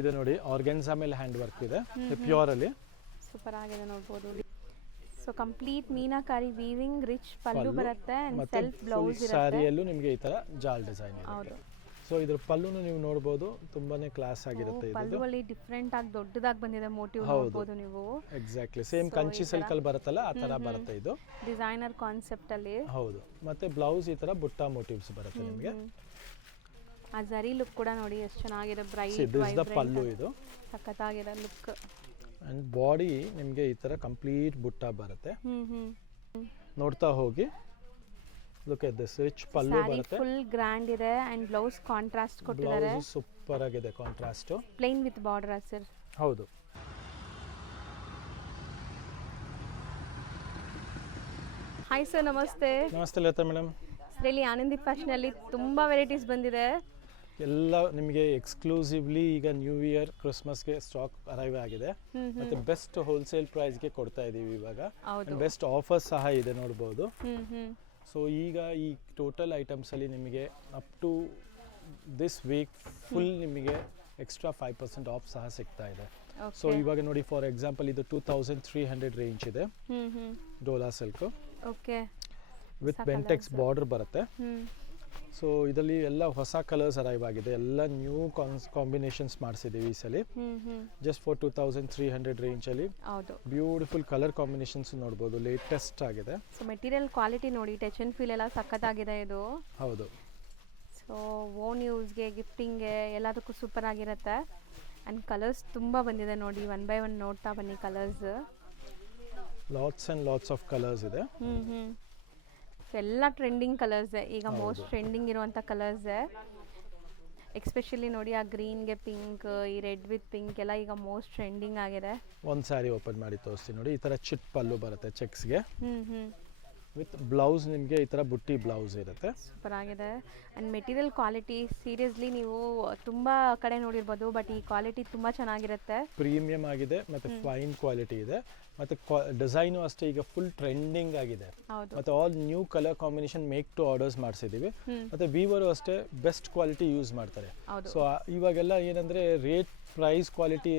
ಇದು ನೋಡಿ ಆರ್ಗೆನ್ಸಾ ಮೇಲೆ ಹ್ಯಾಂಡ್ ವರ್ಕ್ ಇದೆ ಪ್ಯೂರ್ ಅಲ್ಲಿ ಸೂಪರ್ ಆಗಿದೆ ನೋಡಬಹುದು. So complete meenakari weaving rich pallu ಬರುತ್ತೆ ಅಂಡ್ ಸೆಲ್ಫ್ ಬ್ಲೌಸ್ ಇರುತ್ತೆ. ಸಾರಿಯಲ್ಲೂ ನಿಮಗೆ ಈ ತರ ಜಾಲ್ ಡಿಸೈನ್ ಇದೆ. ಹೌದು. ಸೊ ಇದ್ರ ಪಲ್ಲುನು ನೀವು ನೋಡಬಹುದು, ತುಂಬಾನೇ ಕ್ಲಾಸ್ ಆಗಿರುತ್ತೆ. ಇದು ಪಲ್ಲುವಲ್ಲಿ ಡಿಫರೆಂಟ್ ಆಗಿ ದೊಡ್ಡದಾಗಿ ಬಂದಿದೆ ಮೋಟಿವ್ ನೋಡಬಹುದು ನೀವು. ಎಕ್ಸಾಕ್ಟ್ಲಿ ಸೇಮ್ ಕಂಚಿ ಸಿಲ್ಕ್ ಅಲ್ಲಿ ಬರುತ್ತಲ್ಲ ಆ ತರ ಬರುತ್ತೆ ಇದು ಡಿಸೈನರ್ ಕಾನ್ಸೆಪ್ಟ್ ಅಲ್ಲಿ. ಹೌದು. ಮತ್ತೆ ಬ್ಲೌಸ್ ಈ ತರ ಬುಟ್ಟ ಮೋಟಿವ್ಸ್ ಬರುತ್ತೆ ನಿಮಗೆ. ಆ ಜರಿ ಲುಕ್ ಕೂಡ ನೋಡಿ ಎಷ್ಟು ಚೆನ್ನಾಗಿದೆ, ಬ್ರೈಟ್ ವೈಬ್ರೆಂಟ್ ಪಲ್ಲು ಇದು ಸಖತ್ತಾಗಿದೆ ಲುಕ್. ಅಂಡ್ ಬಾಡಿ ನಿಮಗೆ ಈ ತರ ಕಂಪ್ಲೀಟ್ ಬುಟ್ಟ ಬರುತ್ತೆ. ನೋಡ್ತಾ ಹೋಗಿ. Look at this rich pallu ಬರುತ್ತೆ, ಫುಲ್ ಗ್ರ್ಯಾಂಡ್ ಇದೆ ಅಂಡ್ ಬ್ಲೌಸ್ ಕಾಂಟ್ರಾಸ್ಟ್ ಕೊಟ್ಟಿದ್ದಾರೆ. ಬ್ಲೌಸ್ ಸೂಪರ್ ಆಗಿದೆ contrast, plain with border sir. ಹೌದು. ಹಾಯ್ ಸರ್, ನಮಸ್ತೆ. ನಮಸ್ತೆ ಲತಾ ಮೇಡಮ್. ಇಲ್ಲಿ ಆನಂದಿ ಫ್ಯಾಷನ್ ಅಲ್ಲಿ ತುಂಬಾ ವೆರೈಟೀಸ್ ಬಂದಿದೆ. ಎಲ್ಲ ನಿಮಗೆ ಎಕ್ಸ್ಕ್ಲೂಸಿವ್ಲಿ ಈಗ ನ್ಯೂ ಇಯರ್ ಕ್ರಿಸ್ಮಸ್ಗೆ ಸ್ಟಾಕ್ ಅರೈವ್ ಆಗಿದೆ. ಮತ್ತೆ ಬೆಸ್ಟ್ ಹೋಲ್ಸೇಲ್ ಪ್ರೈಸ್ಗೆ ಕೊಡ್ತಾ ಇದೀವಿ ಇವಾಗ. ಬೆಸ್ಟ್ ಆಫರ್ಸ್ ಸಹ ಇದೆ ನೋಡಬಹುದು. ಸೊ ಈಗ ಈ ಟೋಟಲ್ ಐಟಮ್ಸ್ ಅಲ್ಲಿ ನಿಮಗೆ up to this week full ನಿಮಗೆ ಎಕ್ಸ್ಟ್ರಾ 5% ಆಫ್ ಸಹ ಸಿಗ್ತಾ ಇದೆ. ಸೊ ಇವಾಗ ನೋಡಿ ಫಾರ್ ಎಕ್ಸಾಂಪಲ್ ಇದು 2300 ರೇಂಜ್ ಇದೆ Dhola silk. Okay. With Bentex border ಬರುತ್ತೆ. ಸೊ ಇದರಲ್ಲಿ ಎಲ್ಲ ಹೊಸ ಕಲರ್ಸ್ ಅರೈವ್ ಆಗಿದೆ, ಎಲ್ಲ ನ್ಯೂ ಕಾಂಬಿನೇಷನ್ಸ್ ಮಾಡಿಸಿದ್ದೀವಿ ಈ ಸಲ. ಜಸ್ಟ್ ಫಾರ್ 2300 ರೇಂಜ್ ಅಲ್ಲಿ ಬ್ಯೂಟಿಫುಲ್ ಕಲರ್ ಕಾಂಬಿನೇಷನ್ಸ್ ನೋಡಬಹುದು, ಲೇಟೆಸ್ಟ್ ಆಗಿದೆ. ಸೊ ಮೆಟೀರಿಯಲ್ ಕ್ವಾಲಿಟಿ ನೋಡಿ, ಟಚ್ ಅಂಡ್ ಫೀಲ್ ಎಲ್ಲ ಸಖತ್ತಾಗಿದೆ ಇದು. ಹೌದು. ಸೊ ಓನ್ ಯೂಸ್ಗೆ, ಗಿಫ್ಟಿಂಗ್ಗೆ ಎಲ್ಲದಕ್ಕೂ ಸೂಪರ್ ಆಗಿರುತ್ತೆ. ಅಂಡ್ ಕಲರ್ಸ್ ತುಂಬಾ ಬಂದಿದೆ ನೋಡಿ, ಒನ್ ಬೈ ಒನ್ ನೋಡ್ತಾ ಬನ್ನಿ colours. Lots and lots of colours ಇದೆ. ಎಲ್ಲ ಟ್ರೆಂಡಿಂಗ್ ಕಲರ್ಸ್ ಈಗ, ಮೋಸ್ಟ್ ಟ್ರೆಂಡಿಂಗ್ ಇರುವಂಥ ಕಲರ್ಸ್. ಎಕ್ಸ್ಪೆಷಲಿ ನೋಡಿ ಆ ಗ್ರೀನ್ಗೆ ಪಿಂಕ್, ಈ ರೆಡ್ ವಿತ್ ಪಿಂಕ್ ಎಲ್ಲ ಈಗ ಮೋಸ್ಟ್ ಟ್ರೆಂಡಿಂಗ್ ಆಗಿದೆ. ಒಂದು ಸ್ಯಾರಿ ಓಪನ್ ಮಾಡಿ ತೋರಿಸ್ತೀನಿ ನೋಡಿ. ಈ ತರ ಚಿಟ್ ಪಲ್ಲು ಬರುತ್ತೆ ಚೆಕ್ಸ್ಗೆ. ವಿತ್ ಬ್ಲೌಸ್ ನಿಮಗೆ ಈ ತರ ಬುಟ್ಟಿ ಬ್ಲೌಸ್ ಇರುತ್ತೆ. ಸೂಪರ್ ಆಗಿದೆ. ಅಂಡ್ ಮೆಟೀರಿಯಲ್ ಕ್ವಾಲಿಟಿ ಸೀರಿಯಸ್ಲಿ ನೀವು ತುಂಬಾ ಕಡೆ ನೋಡಿರ್ಬೋದು, ಬಟ್ ಈ ಕ್ವಾಲಿಟಿ ತುಂಬಾ ಚೆನ್ನಾಗಿರುತ್ತೆ. ಪ್ರೀಮಿಯಂ ಆಗಿದೆ ಮತ್ತೆ ಫೈನ್ ಕ್ವಾಲಿಟಿ ಇದೆ. ಮತ್ತೆ ಡಿಸೈನು ಅಷ್ಟೇ ಈಗ ಫುಲ್ ಟ್ರೆಂಡಿಂಗ್ ಆಗಿದೆ. ಮತ್ತೆ all new colour combination make to orders ಮಾಡಿಸಿದೀವಿ. ಮತ್ತೆ ವೀವರು ಅಷ್ಟೇ ಬೆಸ್ಟ್ ಕ್ವಾಲಿಟಿ ಯೂಸ್ ಮಾಡ್ತಾರೆ. ಸೊ ಇವಾಗೆಲ್ಲ ಏನಂದ್ರೆ ರೇಟ್ ಪ್ರೈಸ್ ಕ್ವಾಲಿಟಿ,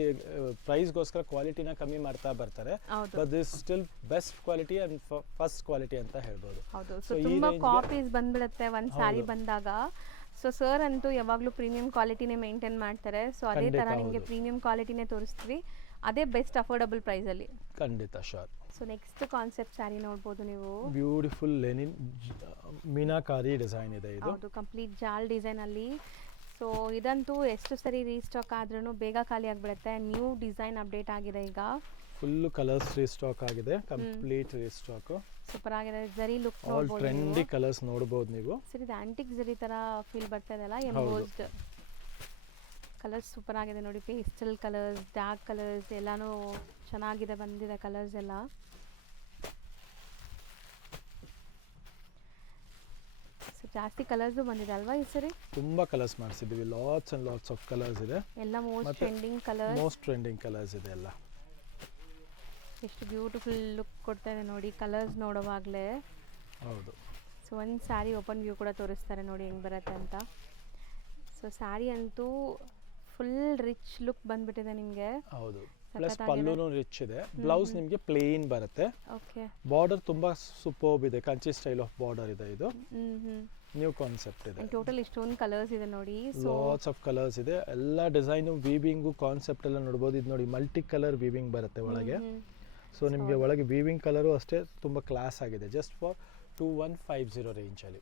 ಪ್ರೈಸ್ಗೋಸ್ಕರ ಕ್ವಾಲಿಟಿನ ಕಮ್ಮಿ ಮಾಡ್ತಾ ಬರ್ತಾರೆ. But this still best quality and first quality ಅಂತ ಹೇಳ್ಬೋದು. ಸೊ ತುಂಬಾ ಕಾಪೀಸ್ ಬಂದ್ಬಿಡುತ್ತೆ ಒಂದ್ ಸ್ಯಾರಿ ಬಂದಾಗ. ಸೊ ಸರ್ ಅಂತೂ ಯಾವಾಗ್ಲೂ ಪ್ರೀಮಿಯಂ ಕ್ವಾಲಿಟಿನೇ ಮೇಂಟೈನ್ ಮಾಡ್ತಾರೆ. ಸೊ ಅದೇ ತರ ನಿಮಗೆ ಪ್ರೀಮಿಯಂ ಕ್ವಾಲಿಟಿನೇ ತೋರಿಸ್ತೀವಿ, ಅದೇ ಬೆಸ್ಟ್ ಅಫೋರ್ಡಬಲ್ ಪ್ರೈಸ್ ಅಲ್ಲಿ. ಖಂಡಿತ sure. So next concept sari ನೋಡಬಹುದು ನೀವು. ಬ್ಯೂಟಿಫುಲ್ ಲೆನಿನ್ ಮೀನಾಕಾರಿ ಡಿಸೈನ್ ಇದೆ ಇದು. ಹೌದು, ಕಂಪ್ಲೀಟ್ ಜಾಲ್ ಡಿಸೈನ್ ಅಲ್ಲಿ. ಸೊ ಇದಂತೂ ಎಷ್ಟು ಸರಿ ರೀಸ್ಟಾಕ್ ಆದ್ರೂ ಬೇಗ ಖಾಲಿ ಆಗ್ಬಿಡುತ್ತೆ. ನ್ಯೂ ಡಿಸೈನ್ ಅಪ್ಡೇಟ್ ಆಗಿದೆ ಈಗ. ಫುಲ್ ಕಲರ್ಸ್ ರೀಸ್ಟಾಕ್ ಆಗಿದೆ, ಕಂಪ್ಲೀಟ್ ರೀಸ್ಟಾಕ್. ಸೂಪರ್ ಆಗಿದೆ. ಜರಿ ಲುಕ್ ಆಲ್ ಟ್ರೆಂಡಿ ಕಲರ್ಸ್ ನೋಡಬಹುದು ನೀವು. ಸರ್ ಇದು ಆಂಟಿಕ್ ಜರಿ ತರ ಫೀಲ್ ಬರ್ತಾ ಇದೆಲ್ಲ, ಎಂಬೋಸ್ಡ್ ಕಲರ್ಸ್ ಸೂಪರ್ ಆಗಿದೆ ನೋಡಿ. ಪೇಸ್ಟಲ್ ಕಲರ್ಸ್, ಡಾರ್ಕ್ ಕಲರ್ಸ್ ಎಲ್ಲಾನು ಚೆನ್ನಾಗಿದೆ ಬಂದಿದೆ ಕಲರ್ಸ್ ಎಲ್ಲ. ಜಾಸ್ತಿ ಕಲರ್ಸ್ ಬಂದಿದೆ ಅಲ್ವಾ ಈ ಸರಿ? ತುಂಬಾ ಕಲರ್ಸ್ ಮಾಡಿಸಿದೀವಿ, lots and lots of colours ಇದೆ. ಎಲ್ಲ ಮೋಸ್ಟ್ ಟ್ರೆಂಡಿಂಗ್ ಕಲರ್ಸ್ ಇದೆ ಎಲ್ಲ. ಎಷ್ಟು ಬ್ಯೂಟಿಫುಲ್ ಲುಕ್ ಕೊಡ್ತಾ ಇದೆ ನೋಡಿ ಕಲರ್ಸ್ ನೋಡುವಾಗಲೇ. ಹೌದು. ಸೊ ಒಂದು ಸ್ಯಾರಿ ಓಪನ್ ವ್ಯೂ ಕೂಡ ತೋರಿಸ್ತಾರೆ ನೋಡಿ ಹೆಂಗೆ ಬರುತ್ತೆ ಅಂತ. ಸೊ ಸ್ಯಾರಿ ಅಂತೂ ಫುಲ್ ರಿಚ್ ಲುಕ್ ಬಂದ್ಬಿಟ್ಟಿದೆ ನಿಮಗೆ. ಹೌದು, ಪ್ಲಸ್ ಪಲ್ಲುನು ರಿಚ್ ಇದೆ. ಬ್ಲೌಸ್ ನಿಮಗೆ ಪ್ಲೇನ್ ಬರುತ್ತೆ. ಓಕೆ. ಬಾರ್ಡರ್ ತುಂಬಾ ಸೂಪರ್ಬ್ ಇದೆ, ಕಂಚಿ ಸ್ಟೈಲ್ ಆಫ್ ಬಾರ್ಡರ್ ಇದೆ ಇದು. ನ್ಯೂ ಕಾನ್ಸೆಪ್ಟ್ ಇದೆ. ಟೋಟಲ್ ಇಷ್ಟೊಂದು ಕಲರ್ಸ್ ಇದೆ ನೋಡಿ. ಲಾಟ್ಸ್ ಆಫ್ ಕಲರ್ಸ್ ಇದೆ. ಎಲ್ಲ ಡಿಸೈನು ವೀವಿಂಗು ಕಾನ್ಸೆಪ್ಟ್ ಎಲ್ಲ ನೋಡಬಹುದು. ಇದು ನೋಡಿ ಮಲ್ಟಿ ಕಲರ್ ವೀವಿಂಗ್ ಬರುತ್ತೆ ಒಳಗೆ. ಸೊ ನಿಮಗೆ ಒಳಗೆ ವೀವಿಂಗ್ ಕಲರು ಅಷ್ಟೇ ತುಂಬಾ ಕ್ಲಾಸ್ ಆಗಿದೆ. ಜಸ್ಟ್ ಫಾರ್ 2150 ರೇಂಜ್ ಅಲ್ಲಿ.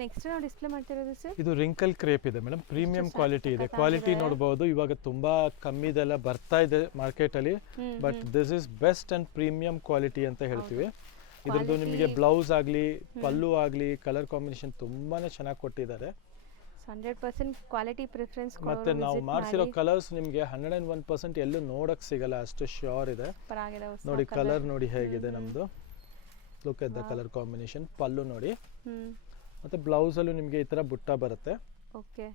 ನೆಕ್ಸ್ಟ್ ನಾವು ಡಿಸ್ಪ್ಲೇ ಮಾಡ್ತಿರೋದು ಸರ್, ಇದು ರಿಂಕಲ್ ಕ್ರೇಪ್ ಇದೆ ಮೇಡಮ್. ಪ್ರೀಮಿಯಂ ಕ್ವಾಲಿಟಿ ಇದೆ. ಕ್ವಾಲಿಟಿ ನೋಡಬಹುದು, ಇವಾಗ ತುಂಬಾ ಕಮ್ಮಿದೆಲ್ಲ ಬರ್ತಾ ಇದೆ ಮಾರ್ಕೆಟ್ ಅಲ್ಲಿ. But this is best and premium quality ಅಂತ ಹೇಳ್ತೀವಿ. ಇದ್ರದ್ದು ನಿಮಗೆ ಬ್ಲೌಸ್ ಆಗಲಿ, ಪಲ್ಲು ಆಗಲಿ, ಕಲರ್ ಕಾಂಬಿನೇಷನ್ ತುಂಬಾನೇ ಚೆನ್ನಾಗಿ ಕೊಟ್ಟಿದ್ದಾರೆ. 100% ಕ್ವಾಲಿಟಿ ಪ್ರಿಫರೆನ್ಸ್. ಮತ್ತೆ ನಾವು ಮಾಡಿಸಿರೋ ಕಲರ್ಸ್ ನಿಮಗೆ 101% ಎಲ್ಲೂ ನೋಡಕ್ ಸಿಗಲ್ಲ, ಅಷ್ಟು ಶ್ಯೂರ್ ಇದೆ ನೋಡಿ. ಕಲರ್ ನೋಡಿ ಹೇಗಿದೆ ನಮ್ದು. Look at the colour combination. Pallu ನೋಡಿ, ಮತ್ತೆ ಬ್ಲೌಸ್ ಅಲ್ಲೂ ನಿಮಗೆ ಈ ತರ ಬುಟ್ಟ ಬರುತ್ತೆ. ಓಕೆ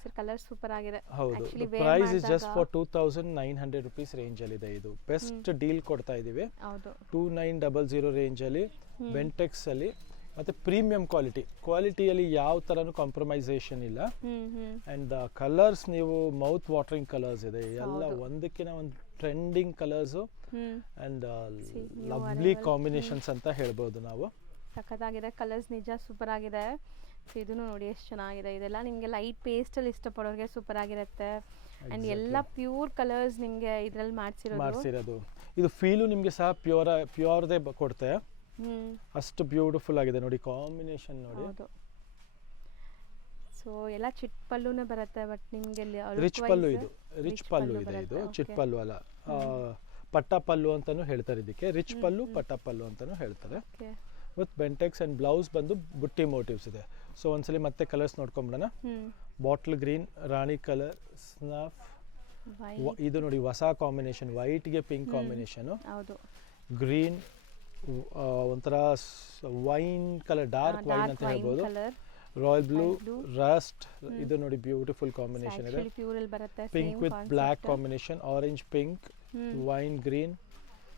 ಸರ್, ಕಲರ್ ಸೂಪರ್ ಆಗಿದೆ. ಹೌದು. Price is just for 2900 rupees range ಅಲ್ಲಿ ಇದೆ. ಇದು ಬೆಸ್ಟ್ ಡೀಲ್ ಕೊಡ್ತಾ ಇದೀವಿ. 2900 ರೇಂಜ್ ಅಲ್ಲಿ ಬೆಂಟೆಕ್ಸ್ ಅಲ್ಲಿ ಮತ್ತು ಪ್ರೀಮಿಯಂ ಕ್ವಾಲಿಟಿಯಲ್ಲಿ ಯಾವ ಥರನೂ ಕಾಂಪ್ರಮೈಸೇಷನ್ ಇಲ್ಲ. ಆ್ಯಂಡ್ ಕಲರ್ಸ್ ನೀವು ಮೌತ್ ವಾಟರಿಂಗ್ ಕಲರ್ಸ್ ಇದೆ, ಎಲ್ಲ ಒಂದಕ್ಕಿಂತ ಒಂದು trending colours and lovely combinations ಅಂತ ಹೇಳ್ಬೋದು ನಾವು. ಸಖತ್ತಾಗಿದೆ ಕಲರ್ಸ್, ನಿಜ ಸೂಪರ್ ಆಗಿದೆ. ಸೊ ಇದನ್ನು ನೋಡಿ ಎಷ್ಟು ಚೆನ್ನಾಗಿದೆ. ಇದೆಲ್ಲ ನಿಮಗೆ ಲೈಟ್ ಪೇಸ್ಟಲ್ಲಿ ಇಷ್ಟಪಡೋರಿಗೆ ಸೂಪರ್ ಆಗಿರುತ್ತೆ. ಆ್ಯಂಡ್ ಎಲ್ಲ ಪ್ಯೂರ್ ಕಲರ್ಸ್ ನಿಮಗೆ ಇದರಲ್ಲಿ ಮಾಡಿಸಿರೋದು. ಇದು ಫೀಲು ನಿಮಗೆ ಸಹ ಪ್ಯೂರ್ದೇ ಕೊಡುತ್ತೆ. ಅಷ್ಟು ಬ್ಯೂಟಿಫುಲ್ ಆಗಿದೆ ನೋಡಿ, ಕಾಂಬಿನೇಷನ್ ನೋಡಿ. ಸೊ ಎಲ್ಲ ಚಿಟ್ ಪಲ್ಲುನೇ ಬರುತ್ತೆ, ಬಟ್ ನಿಮಗೆ ರಿಚ್ ಪಲ್ಲು ಇದೆ ಇದು ಚಿಟ್ ಪಲ್ಲು ಅಲ್ಲ, ಪಟ್ಟ ಪಲ್ಲು ಅಂತಾನು ಹೇಳ್ತಾರೆ ಇದಕ್ಕೆ. ರಿಚ್ ಪಲ್ಲು ಪಟ್ಟ ಪಲ್ಲು ಅಂತಾನು ಹೇಳ್ತಾರೆ. ವಿತ್ ಬೆಂಟೆಕ್ಸ್ ಆ್ಯಂಡ್ ಬ್ಲೌಸ್ ಬಂದು ಬುಟ್ಟಿ ಮೋಟಿವ್ಸ್ ಇದೆ. ಸೊ ಒಂದ್ಸಲಿ ಮತ್ತೆ ಕಲರ್ಸ್ ನೋಡ್ಕೊಂಬಿಡೋಣ. Bottle green, rani colour, snuff, ಇದು ನೋಡಿ ಹೊಸ ಕಾಂಬಿನೇಷನ್, ವೈಟ್ಗೆ ಪಿಂಕ್ ಕಾಂಬಿನೇಷನ್, ಗ್ರೀನ್, ಒಂಥರ ವೈನ್ ಕಲರ್, ಡಾರ್ಕ್ ವೈನ್ ಅಂತ ಹೇಳ್ಬೋದು, ರಾಯಲ್ ಬ್ಲೂ, ರಸ್ಟ್, ಇದು ನೋಡಿ ಬ್ಯೂಟಿಫುಲ್ ಕಾಂಬಿನೇಷನ್ ಇದೆ. Pink with black combination, orange pink, wine green,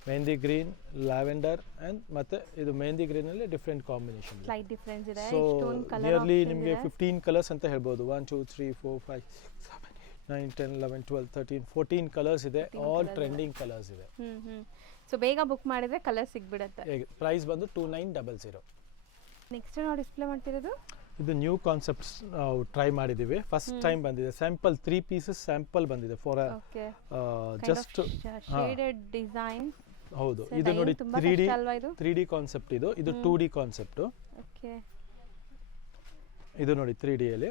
mehendi green, lavender and ಮತ್ತೆ ಇದು ಮೆಹಂದಿ ಗ್ರೀನಲ್ಲಿ ಡಿಫ್ರೆಂಟ್ ಕಾಂಬಿನೇಷನ್. ಸೊ ನಿಯರ್ಲಿ ನಿಮಗೆ 15 ಕಲರ್ಸ್ ಅಂತ ಹೇಳ್ಬೋದು. 1 2 3 4 5 6 7 8 9 10 11 12 13 14 ಕಲರ್ಸ್ ಇದೆ. ಆಲ್ ಟ್ರೆಂಡಿಂಗ್ ಕಲರ್ಸ್ ಇದೆ. ಸೊ ಬೇಗ ಬುಕ್ ಮಾಡಿದ್ರೆ ಕಲರ್ ಸಿಗ್ಬಿಡುತ್ತೆ. ಪ್ರೈಸ್ ಬಂದು 2900. ನೆಕ್ಸ್ಟ್ ನಾವು ಡಿಸ್ಪ್ಲೇ ಮಾಡ್ತಿರೋದು ಇದು ನ್ಯೂ ಕಾನ್ಸೆಪ್ಟ್ಸ್ ನಾವು ಟ್ರೈ ಮಾಡಿದ್ದೀವಿ. ಫಸ್ಟ್ ಟೈಮ್ ಬಂದಿದೆ ಸ್ಯಾಂಪಲ್, 3 ಪೀಸಸ್ ಸ್ಯಾಂಪಲ್ ಬಂದಿದೆ ಫಾರ್ ಜಸ್ಟ್ ಶೇಡೆಡ್ ಡಿಸೈನ್. ಹೌದು, ಇದು ನೋಡಿ 3D ಕಾನ್ಸೆಪ್ಟ್, ಇದು 2D ಕಾನ್ಸೆಪ್ಟ್. ಇದು ನೋಡಿ 3D ಅಲ್ಲಿ.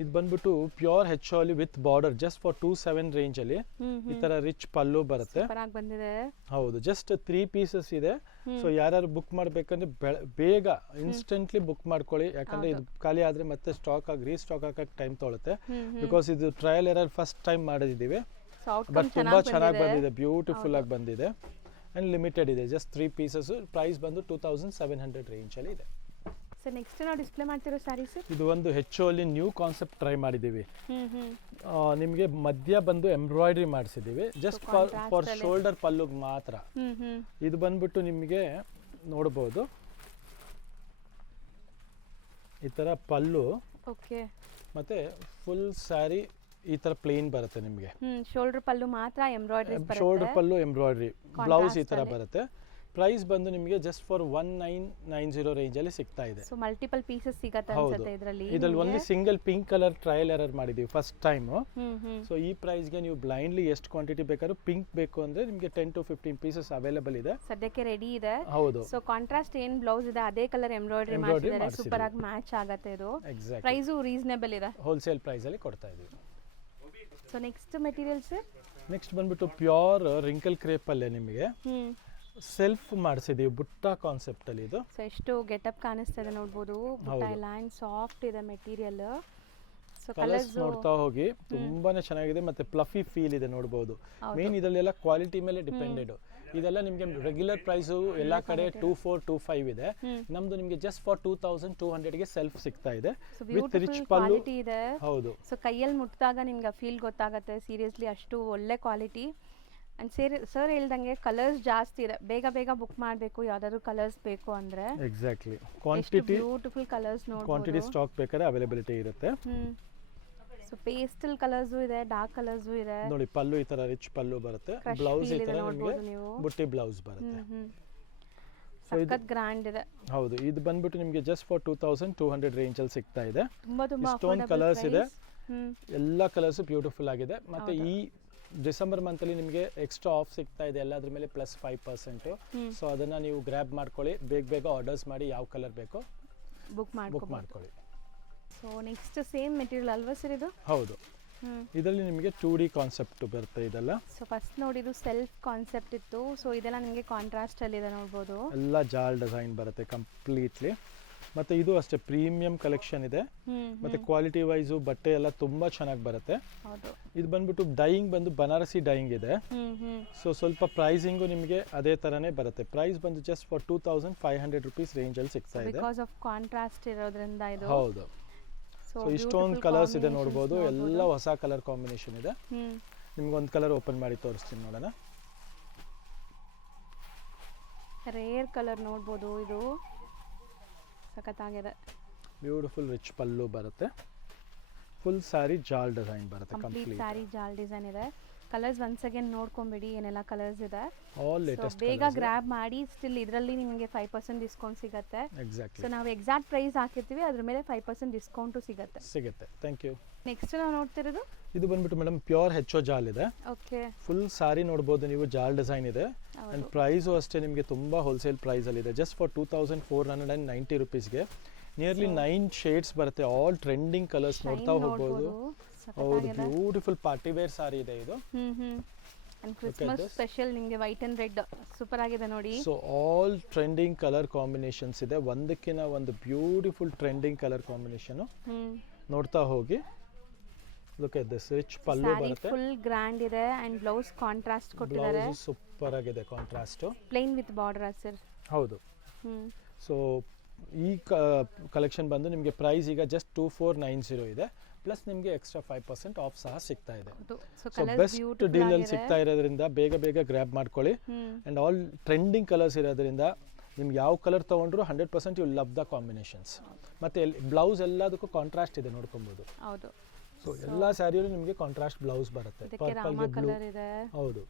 ಇದು ಬಂದ್ಬಿಟ್ಟು pure HOL with border, just for 27 range ಅಲ್ಲಿ ಈ ತರ ರಿಚ್ ಪಲ್ಲು ಬರುತ್ತೆ. ಹೌದು, ಜಸ್ಟ್ 3 ಪೀಸಸ್ ಇದೆ. ಸೊ ಯಾರು ಬುಕ್ ಮಾಡ್ಬೇಕಂದ್ರೆ ಬೇಗ ಇನ್ಸ್ಟೆಂಟ್ಲಿ ಬುಕ್ ಮಾಡ್ಕೊಳ್ಳಿ, ಯಾಕಂದ್ರೆ ಇದು ಖಾಲಿ ಆದ್ರೆ ಮತ್ತೆ ರೀಸ್ಟಾಕ್ ಆಗಕ್ಕೆ ಟೈಮ್ ತೊಗೊಳುತ್ತೆ. ಬಿಕಾಸ್ ಇದು ಟ್ರಯಲ್ ಎರರ್ ಫಸ್ಟ್ ಟೈಮ್ ಮಾಡಿದ್ದೀವಿ, ಬಟ್ ತುಂಬಾ ಚೆನ್ನಾಗಿ ಬಂದಿದೆ, ಬ್ಯೂಟಿಫುಲ್ ಆಗಿ ಬಂದಿದೆ ಅಂಡ್ ಲಿಮಿಟೆಡ್ ಇದೆ. Just 3 pieces. ಪ್ರೈಸ್ ಬಂದು 2700 ರೇಂಜ್ ಅಲ್ಲಿ ಇದೆ. ಸೊ ನೆಕ್ಸ್ಟ್ ನಾವು ಡಿಸ್ಪ್ಲೇ ಮಾಡ್ತಿರೋ ಸ್ಯಾರೀಸ್, ಇದು ಒಂದು HOL ನ್ಯೂ ಕಾನ್ಸೆಪ್ಟ್ ಟ್ರೈ ಮಾಡಿದ್ದೀವಿ. ನಿಮಗೆ ಮಧ್ಯ ಬಂದು ಎಂಬ್ರಾಯ್ಡ್ರಿ ಮಾಡಿಸಿದ್ದೀವಿ, ಜಸ್ಟ್ ಫಾರ್ ಶೋಲ್ಡರ್ ಪಲ್ಲುಗೆ ಮಾತ್ರ. ಇದು ಬಂದ್ಬಿಟ್ಟು ನಿಮಗೆ ನೋಡ್ಬೋದು ಈ ಥರ ಪಲ್ಲು, ಮತ್ತೆ ಫುಲ್ ಸ್ಯಾರಿ ಈ ತರ ಪ್ಲೇನ್ ಬರುತ್ತೆ ನಿಮಗೆ. ಶೋಲ್ಡರ್ ಪಲ್ಲು ಮಾತ್ರ ಎಂಬ್ರಾಯ್ಡ್ರಿ ಬರುತ್ತೆ, ಶೋಲ್ಡರ್ ಪಲ್ಲು ಎಂಬ್ರಾಯ್ಡ್ರಿ, ಬ್ಲೌಸ್ ಈ ತರ ಬರುತ್ತೆ. ಪ್ರೈಸ್ ಬಂದು ನಿಮಗೆ ಜಸ್ಟ್ ಫಾರ್ 1990 ರೇಂಜ್ ಅಲ್ಲಿ ಸಿಗ್ತಾ ಇದೆ. ಸೊ ಮಲ್ಟಿಪಲ್ ಪೀಸಸ್ ಸಿಗುತ್ತೆ ಅನ್ಸುತ್ತೆ ಇದರಲ್ಲಿ. ಇದರಲ್ಲಿ only single pink colour trial error ಮಾಡಿದೀವಿ ಫಸ್ಟ್ ಟೈಮ್. ಸೊ ಈ ಪ್ರೈಸ್ ಗೆ ನೀವು ಬ್ಲೈಂಡ್ಲಿ ಎಷ್ಟು ಕ್ವಾಂಟಿಟಿ ಬೇಕಾದ್ರೂ, ಪಿಂಕ್ ಬೇಕು ಅಂದ್ರೆ ನಿಮಗೆ 10 to 15 ಪೀಸಸ್ ಅವೈಲೇಬಲ್ ಇದೆ, ಸದ್ಯಕ್ಕೆ ರೆಡಿ ಇದೆ. ಹೌದು. ಸೊ ಕಾಂಟ್ರಾಸ್ಟ್ ಏನ್ ಬ್ಲೌಸ್ ಇದೆ ಅದೇ ಕಲರ್ ಎಂಬ್ರಾಯ್ಡ್ರಿ ಮಾಡಿದ್ದಾರೆ, ಸೂಪರ್ ಆಗಿ ಮ್ಯಾಚ್ ಆಗುತ್ತೆ. ಇದು ಪ್ರೈಸ್ ರೀಸನೇಬಲ್ ಇದೆ, ಹೋಲ್ಸೇಲ್ ಪ್ರೈಸ್ ಅಲ್ಲಿ ಕೊಡ್ತಾ ಇದೀವಿ. ಸೊ ನೆಕ್ಸ್ಟ್ ಮೆಟೀರಿಯಲ್ಸ್, ನೆಕ್ಸ್ಟ್ ಬಂದ್ಬಿಟ್ಟು ಪ್ಯೂರ್ ರಿಂಕಲ್ ಕ್ರೇಪ್ ಅಲ್ಲೇ ನಿಮಗೆ ಸೆಲ್ಫ್ ಮಾಡಿಸಿದೀವಿ, ಬುಟ್ಟ ಕಾನ್ಸೆಪ್ಟ್ ಅಲ್ಲಿ. ಇದು ಸೊ ಎಷ್ಟು ಗೆಟಪ್ ಕಾಣಿಸ್ತಾ ಇದೆ ನೋಡಬಹುದು, ಬುಟ್ಟ ಲೈನ್ ಸಾಫ್ಟ್ ಇದೆ ಮೆಟೀರಿಯಲ್. ಸೊ ಕಲರ್ಸ್ ನೋಡ್ತಾ ಹೋಗಿ ತುಂಬಾನೇ ಚೆನ್ನಾಗಿದೆ, ಮತ್ತೆ ಪ್ಲಫಿ ಫೀಲ್ ಇದೆ ನೋಡಬಹುದು. ಮೇನ್ ಇದರಲ್ಲೆಲ್ಲ ಕ್ವಾಲಿಟಿ ಮೇಲೆ ಡಿಪೆಂಡೆಡ್. ಇದೆಲ್ಲ ನಿಮಗೆ ರೆಗ್ಯುಲರ್ ಪ್ರೈಸ್ ಎಲ್ಲ ಕಡೆ 2425 ಇದೆ, ನಮ್ದು ನಿಮಗೆ ಜಸ್ಟ್ ಫಾರ್ 2200 ಗೆ ಸೆಲ್ಫ್ ಸಿಗ್ತಾ ಇದೆ ವಿತ್ ರಿಚ್ ಪಲ್ಲು ಇದೆ. ಹೌದು, ಸೊ ಕೈಯಲ್ಲಿ ಮುಟ್ಟಿದಾಗ ನಿಮ್ಗೆ ಫೀಲ್ ಗೊತ್ತಾಗುತ್ತೆ, ಸೀರಿಯಸ್ಲಿ ಅಷ್ಟು ಒಳ್ಳೆ ಕ್ವಾಲಿಟಿ. ಅಂಡ್ ಸರ್ ಹೇಳ್ದಂಗೆ ಕಲರ್ಸ್ ಜಾಸ್ತಿ ಇದೆ, ಬೇಗ ಬೇಗ ಬುಕ್ ಮಾಡಬೇಕು ಯಾವ್ದಾದ್ರು ಕಲರ್ಸ್ ಬೇಕು ಅಂದ್ರೆ. ಎಕ್ಸಾಕ್ಟ್ಲಿ, ಕ್ವಾಂಟಿಟಿ ಬ್ಯೂಟಿಫುಲ್ ಕಲರ್ಸ್ ನೋಡಿ, ಕ್ವಾಂಟಿಟಿ ಸ್ಟಾಕ್ ಬೇಕಾದ್ರೆ ಅವೈಲೇಬಿಲಿಟಿ ಇರುತ್ತೆ. ಸೊ ಪೇಸ್ಟಲ್ ಕಲರ್ಸ್ ಇದೆ, ಡಾರ್ಕ್ ಕಲರ್ಸ್ ಇದೆ ನೋಡಿ. ಪಲ್ಲು ಈ ತರ ರಿಚ್ ಪಲ್ಲು ಬರುತ್ತೆ, ಬ್ಲೌಸ್ ಈ ತರ ನಿಮಗೆ ಬುಟ್ಟಿ ಬ್ಲೌಸ್ ಬರುತ್ತೆ. ಸಖತ್ ಗ್ರ್ಯಾಂಡ್ ಇದೆ. ಹೌದು, ಇದು ಬಂದ್ಬಿಟ್ಟು ನಿಮಗೆ ಜಸ್ಟ್ ಫಾರ್ 2200 ರೇಂಜ್ ಅಲ್ಲಿ ಸಿಗ್ತಾ ಇದೆ. ತುಂಬಾ ಇಷ್ಟೊಂದು ಕಲರ್ಸ್ ಇದೆ, ಎಲ್ಲ ಕಲರ್ಸ್ ಬ್ಯೂಟಿಫುಲ್ ಆಗಿದೆ. ಮತ್ತೆ ಈ ಡಿಸೆಂಬರ್ ಮಂತ್ ಅಲ್ಲಿ ನಿಮಗೆ ಎಕ್ಸ್ಟ್ರಾ ಆಫ್ ಸಿಗ್ತಾ ಇದೆ ಎಲ್ಲದ್ರ ಮೇಲೆ +5%. ಸೊ ಅದನ್ನ ನೀವು ಗ್ರ್ಯಾಬ್ ಮಾಡ್ಕೊಳ್ಳಿ, ಬೇಗ ಆರ್ಡರ್ಸ್ ಮಾಡಿ, ಯಾವ ಕಲರ್ ಬೇಕೋ ಬುಕ್ ಮಾಡ್ಕೊಳ್ಳಿ. ಸೊ ನೆಕ್ಸ್ಟ್ ಸೇಮ್ ಮೆಟೀರಿಯಲ್ ಅಲ್ವಾ ಸರ್ ಇದು? ಹೌದು, ಇದರಲ್ಲಿ ನಿಮಗೆ 2D ಕಾನ್ಸೆಪ್ಟ್ ಬರುತ್ತೆ ಇದೆಲ್ಲ. ಸೊ ಫಸ್ಟ್ ನೋಡಿದ್ದು ಸೆಲ್ಫ್ ಕಾನ್ಸೆಪ್ಟ್ ಇತ್ತು, ಸೊ ಇದೆಲ್ಲ ನಿಮಗೆ ಕಾಂಟ್ರಾಸ್ಟ್ ಅಲ್ಲಿ ಇದೆ ನೋಡಬಹುದು. ಎಲ್ಲ ಜಾಲ್ ಡಿಸೈನ್ ಬರುತ್ತೆ ಕಂಪ್ಲೀಟ್ಲಿ. ಮತ್ತೆ ಇದು ಅಷ್ಟೇ ಪ್ರೀಮಿಯಂ ಕಲೆಕ್ಷನ್ ಇದೆ, ಮತ್ತೆ ಕ್ವಾಲಿಟಿ ವೈಸ್ ಬಟ್ಟೆ ಎಲ್ಲ ತುಂಬಾ ಚೆನ್ನಾಗಿ ಬರುತ್ತೆ. ಇದು ಬಂದ್ಬಿಟ್ಟು ಡೈಯಿಂಗ್ ಬಂದು ಬನಾರಸಿ ಡೈಯಿಂಗ್ ಇದೆ. ಸೊ ಸ್ವಲ್ಪ ಪ್ರೈಸಿಂಗು ನಿಮಗೆ ಅದೇ ತರನೇ ಬರುತ್ತೆ. ಪ್ರೈಸ್ ಬಂದು ಜಸ್ಟ್ ಫಾರ್ 2500 rupees ರೇಂಜ್ ಅಲ್ಲಿ ಸಿಗ್ತಾ ಇದೆ. ಬಿಕಾಸ್ ಆಫ್ ಕಾಂಟ್ರಾಸ್ಟ್ ಇರೋದ್ರಿಂದ ಇದು. ಹೌದು. ಸೊ ಇಷ್ಟೊಂದು ಕಲರ್ಸ್ ಇದೆ ನೋಡಬಹುದು, ಎಲ್ಲ ಹೊಸ ಕಲರ್ ಕಾಂಬಿನೇಷನ್ ಇದೆ. ನಿಮ್ಗೆ ಒಂದು ಕಲರ್ ಓಪನ್ ಮಾಡಿ ತೋರಿಸ್ತೀನಿ ನೋಡೋಣ. ರೇರ್ ಕಲರ್ ನೋಡಬಹುದು ಇದು. ಸಖತ್ತಾಗಿದೆ. ಬ್ಯೂಟಿಫುಲ್ ರಿಚ್ ಪಲ್ಲು ಬರುತ್ತೆ. ಫುಲ್ ಸ್ಯಾರಿ ಜಾಲ್ ಡಿಸೈನ್ ಬರುತ್ತೆ. ಕಂಪ್ಲೀಟ್ ಸ್ಯಾರಿ ಜಾಲ್ ಡಿಸೈನ್ ಇದೆ. ಕಲರ್ಸ್ ಒನ್ಸ್ ಅಗೇನ್ ನೋಡ್ಕೊಂಬಿಡಿ ಏನೆಲ್ಲ ಕಲರ್ಸ್ ಇದೆ. ಆಲ್ ಸೊ ಲೇಟೆಸ್ಟ್ ಬೇಗ ಗ್ರ್ಯಾಬ್ ಮಾಡಿ. ಸ್ಟಿಲ್ ಇದರಲ್ಲಿ ನಿಮಗೆ 5% ಡಿಸ್ಕೌಂಟ್ ಸಿಗುತ್ತೆ. ಎಕ್ಸಾಕ್ಟ್ಲಿ ಸೊ ನಾವು ಎಕ್ಸಾಕ್ಟ್ ಪ್ರೈಸ್ ಹಾಕಿರ್ತೀವಿ, ಅದ್ರ ಮೇಲೆ 5% ಡಿಸ್ಕೌಂಟು ಸಿಗುತ್ತೆ. Thank you. ನೆಕ್ಸ್ಟ್ ನಾವು ನೋಡ್ತಿರೋದು ಇದು ಬಂದ್ಬಿಟ್ಟು ಮೇಡಮ್ ಪ್ಯೂರ್ ಹೆಚ್ಚೋ ಜಾಲ್ ಇದೆ. ಓಕೆ. ಫುಲ್ ಸಾರಿ ನೋಡ್ಬೋದು ನೀವು, ಜಾಲ್ ಡಿಸೈನ್ ಇದೆ. ಆ್ಯಂಡ್ ಪ್ರೈಸು ಅಷ್ಟೇ ನಿಮಗೆ ತುಂಬ ಹೋಲ್ಸೇಲ್ ಪ್ರೈಸಲ್ಲಿದೆ. ಜಸ್ಟ್ ಫಾರ್ 2490 ರುಪೀಸ್ಗೆ ನಿಯರ್ಲಿ 9 ಶೇಡ್ಸ್ ಬರುತ್ತೆ. ಆಲ್ ಟ್ರೆಂಡಿಂಗ್ ಕಲರ್ಸ್ ನೋಡ್ತಾ ಹೋಗ್ಬೋದು. ಹೌದು, ಬ್ಯೂಟಿಫುಲ್ ಪಾರ್ಟಿ ವೇರ್ ಸಾರಿ ಇದೆ ಇದು. ಅಂಡ್ ಕ್ರಿಸ್ಮಸ್ ಸ್ಪೆಷಲ್ ನಿಮಗೆ ವೈಟ್ ಅಂಡ್ ರೆಡ್ ಸೂಪರ್ ಆಗಿದೆ ನೋಡಿ. So all trending colour combinations ಇದೆ. ಒಂದಕ್ಕಿಂತ ಒಂದು ಬ್ಯೂಟಿಫುಲ್ ಟ್ರೆಂಡಿಂಗ್ ಕಲರ್ ಕಾಂಬಿನೇಷನ್ ನೋಡ್ತಾ ಹೋಗಿ. Look at this rich pallu ಬರುತ್ತೆ. ಫುಲ್ ಗ್ರ್ಯಾಂಡ್ ಇದೆ ಅಂಡ್ ಬ್ಲೌಸ್ ಕಾಂಟ್ರಾಸ್ಟ್ ಕೊಟ್ಟಿದ್ದಾರೆ. ಬ್ಲೌಸ್ ಸೂಪರ್ ಆಗಿದೆ contrast. Plain with border sir. ಹೌದು. ಸೊ ಈ ಕಲೆಕ್ಷನ್ ಬಂದು ನಿಮಗೆ ಪ್ರೈಸ್ ಈಗ ಜಸ್ಟ್ 2490 ಇದೆ. ಪ್ಲಸ್ ನಿಮಗೆ ಎಕ್ಸ್ಟ್ರಾ 5% ಆಫ್ ಸಹ ಸಿಗ್ತಾ ಇದೆ. ಸೊ ಬೆಸ್ಟ್ ಡೀಲಲ್ಲಿ ಸಿಗ್ತಾ ಇರೋದ್ರಿಂದ ಬೇಗ ಗ್ರ್ಯಾಬ್ ಮಾಡ್ಕೊಳ್ಳಿ. ಆ್ಯಂಡ್ ಆಲ್ ಟ್ರೆಂಡಿಂಗ್ ಕಲರ್ಸ್ ಇರೋದ್ರಿಂದ ನಿಮ್ಗೆ ಯಾವ ಕಲರ್ ತೊಗೊಂಡ್ರು 100% ಯು ಲವ್ ದ ಕಾಂಬಿನೇಷನ್ಸ್. ಮತ್ತು ಬ್ಲೌಸ್ ಎಲ್ಲದಕ್ಕೂ ಕಾಂಟ್ರಾಸ್ಟ್ ಇದೆ ನೋಡ್ಕೊಬೋದು. ಹೌದು. ಸೊ ಎಲ್ಲ ಸ್ಯಾರಿಯಲ್ಲೂ ನಿಮಗೆ ಕಾಂಟ್ರಾಸ್ಟ್ ಬ್ಲೌಸ್ ಬರುತ್ತೆ. ಪರ್ಪಲ್ಗೆ ಬ್ಲೂ. ಹೌದು.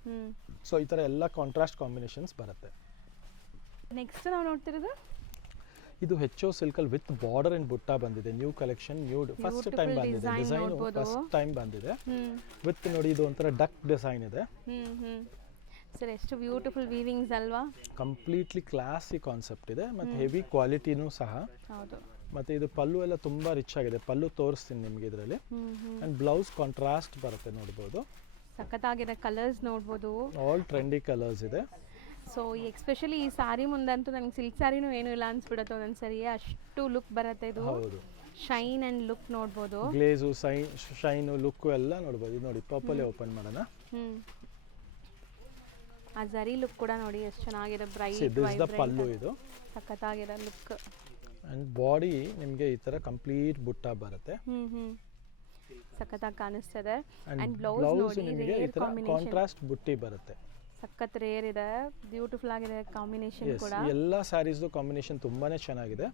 ಸೊ ಈ ಥರ ಎಲ್ಲ ಕಾಂಟ್ರಾಸ್ಟ್ ಕಾಂಬಿನೇಷನ್ಸ್ ಬರುತ್ತೆ. ನೆಕ್ಸ್ಟ್ ನಾವು ನೋಡ್ತಿರೋದು ಇದು ಹೆಚ್ಚೋ ಸಿಲ್ಕಲ್ ವಿತ್ ಬಾರ್ಡರ್ ಅಂಡ್ ಬುಟ್ಟ ಬಂದಿದೆ. New collection, new first time ಬಂದಿದೆ. ಡಿಸೈನ್ ಫಸ್ಟ್ ಟೈಮ್ ಬಂದಿದೆ. ವಿತ್ ನೋಡಿ ಇದು ಒಂಥರ ಡಕ್ ಡಿಸೈನ್ ಇದೆ. ಸರ್ ಎಷ್ಟು ಬ್ಯೂಟಿಫುಲ್ ವೀವಿಂಗ್ಸ್ ಅಲ್ವಾ. ಕಂಪ್ಲೀಟ್ಲಿ ಕ್ಲಾಸಿ ಕಾನ್ಸೆಪ್ಟ್ ಇದೆ ಮತ್ತು ಹೆವಿ ಕ್ವಾಲಿಟಿನೂ ಸಹ. ಹೌದು. ಮತ್ತು ಇದು ಪಲ್ಲು ಎಲ್ಲ ತುಂಬ ರಿಚ್ ಆಗಿದೆ. ಪಲ್ಲು ತೋರಿಸ್ತೀನಿ ನಿಮಗೆ ಇದರಲ್ಲಿ. ಆ್ಯಂಡ್ ಬ್ಲೌಸ್ ಕಾಂಟ್ರಾಸ್ಟ್ ಬರುತ್ತೆ ನೋಡ್ಬೋದು. ಸಖತ್ತಾಗಿದೆ. ಕಲರ್ಸ್ ನೋಡ್ಬೋದು. ಆಲ್ ಟ್ರೆಂಡಿ ಕಲರ್ಸ್ ಇದೆ. ಸೊ ಎಕ್ಸ್ಪೆಷಲಿ ಈ ಸಾರಿ ಮುಂದಂತೂ ನನಗೆ ಸಿಲ್ಕ್ ಸ್ಯಾರಿನೂ ಏನೂ ಇಲ್ಲ ಅನ್ಸ್ಬಿಡುತ್ತೆ ಒಂದೊಂದು ಸರಿ. ಅಷ್ಟು ಲುಕ್ ಬರುತ್ತೆ ಇದು. ಹೌದು. ಶೈನ್ ಆ್ಯಂಡ್ ಲುಕ್ ನೋಡ್ಬೋದು. ಗ್ಲೇಸು ಶೈನು ಲುಕ್ಕು ಎಲ್ಲ ನೋಡ್ಬೋದು. ಇದು ನೋಡಿ ಪರ್ಪಲ್ಲೇ ಓಪನ್ ಮಾಡೋಣ. ಆ ಜರಿ ಲುಕ್ ಕೂಡ ನೋಡಿ ಎಷ್ಟು ಚೆನ್ನಾಗಿದೆ. ಬ್ರೈಟ್ ಪಲ್ಲು ಇದು ಸಖತ್ತಾಗಿದೆ ಲುಕ್. ಆ್ಯಂಡ್ ಬಾಡಿ ನಿಮಗೆ ಈ ಥರ ಕಂಪ್ಲೀಟ್ ಬುಟ್ಟ ಬರುತ್ತೆ. ಸಖತ್ತಾಗಿ ಕಾಣಿಸ್ತದೆ. ಆ್ಯಂಡ್ ಬ್ಲೌಸ್ ನೋಡಿ ನಿಮಗೆ ಈ ಥರ ಕಾಂಟ್ರಾಸ್ಟ್ ಬುಟ್ಟಿ ಬರುತ್ತೆ. ಸಖತ್ ರೇರ್ ಇದೆ. ಬ್ಯೂಟಿಫುಲ್ ಆಗಿದೆ ಕಾಂಬಿನೇಷನ್ ಕೂಡ. ಎಲ್ಲ ಸ್ಯಾರೀಸ್ದು ಕಾಂಬಿನೇಷನ್ ತುಂಬಾನೇ ಚೆನ್ನಾಗಿದೆ.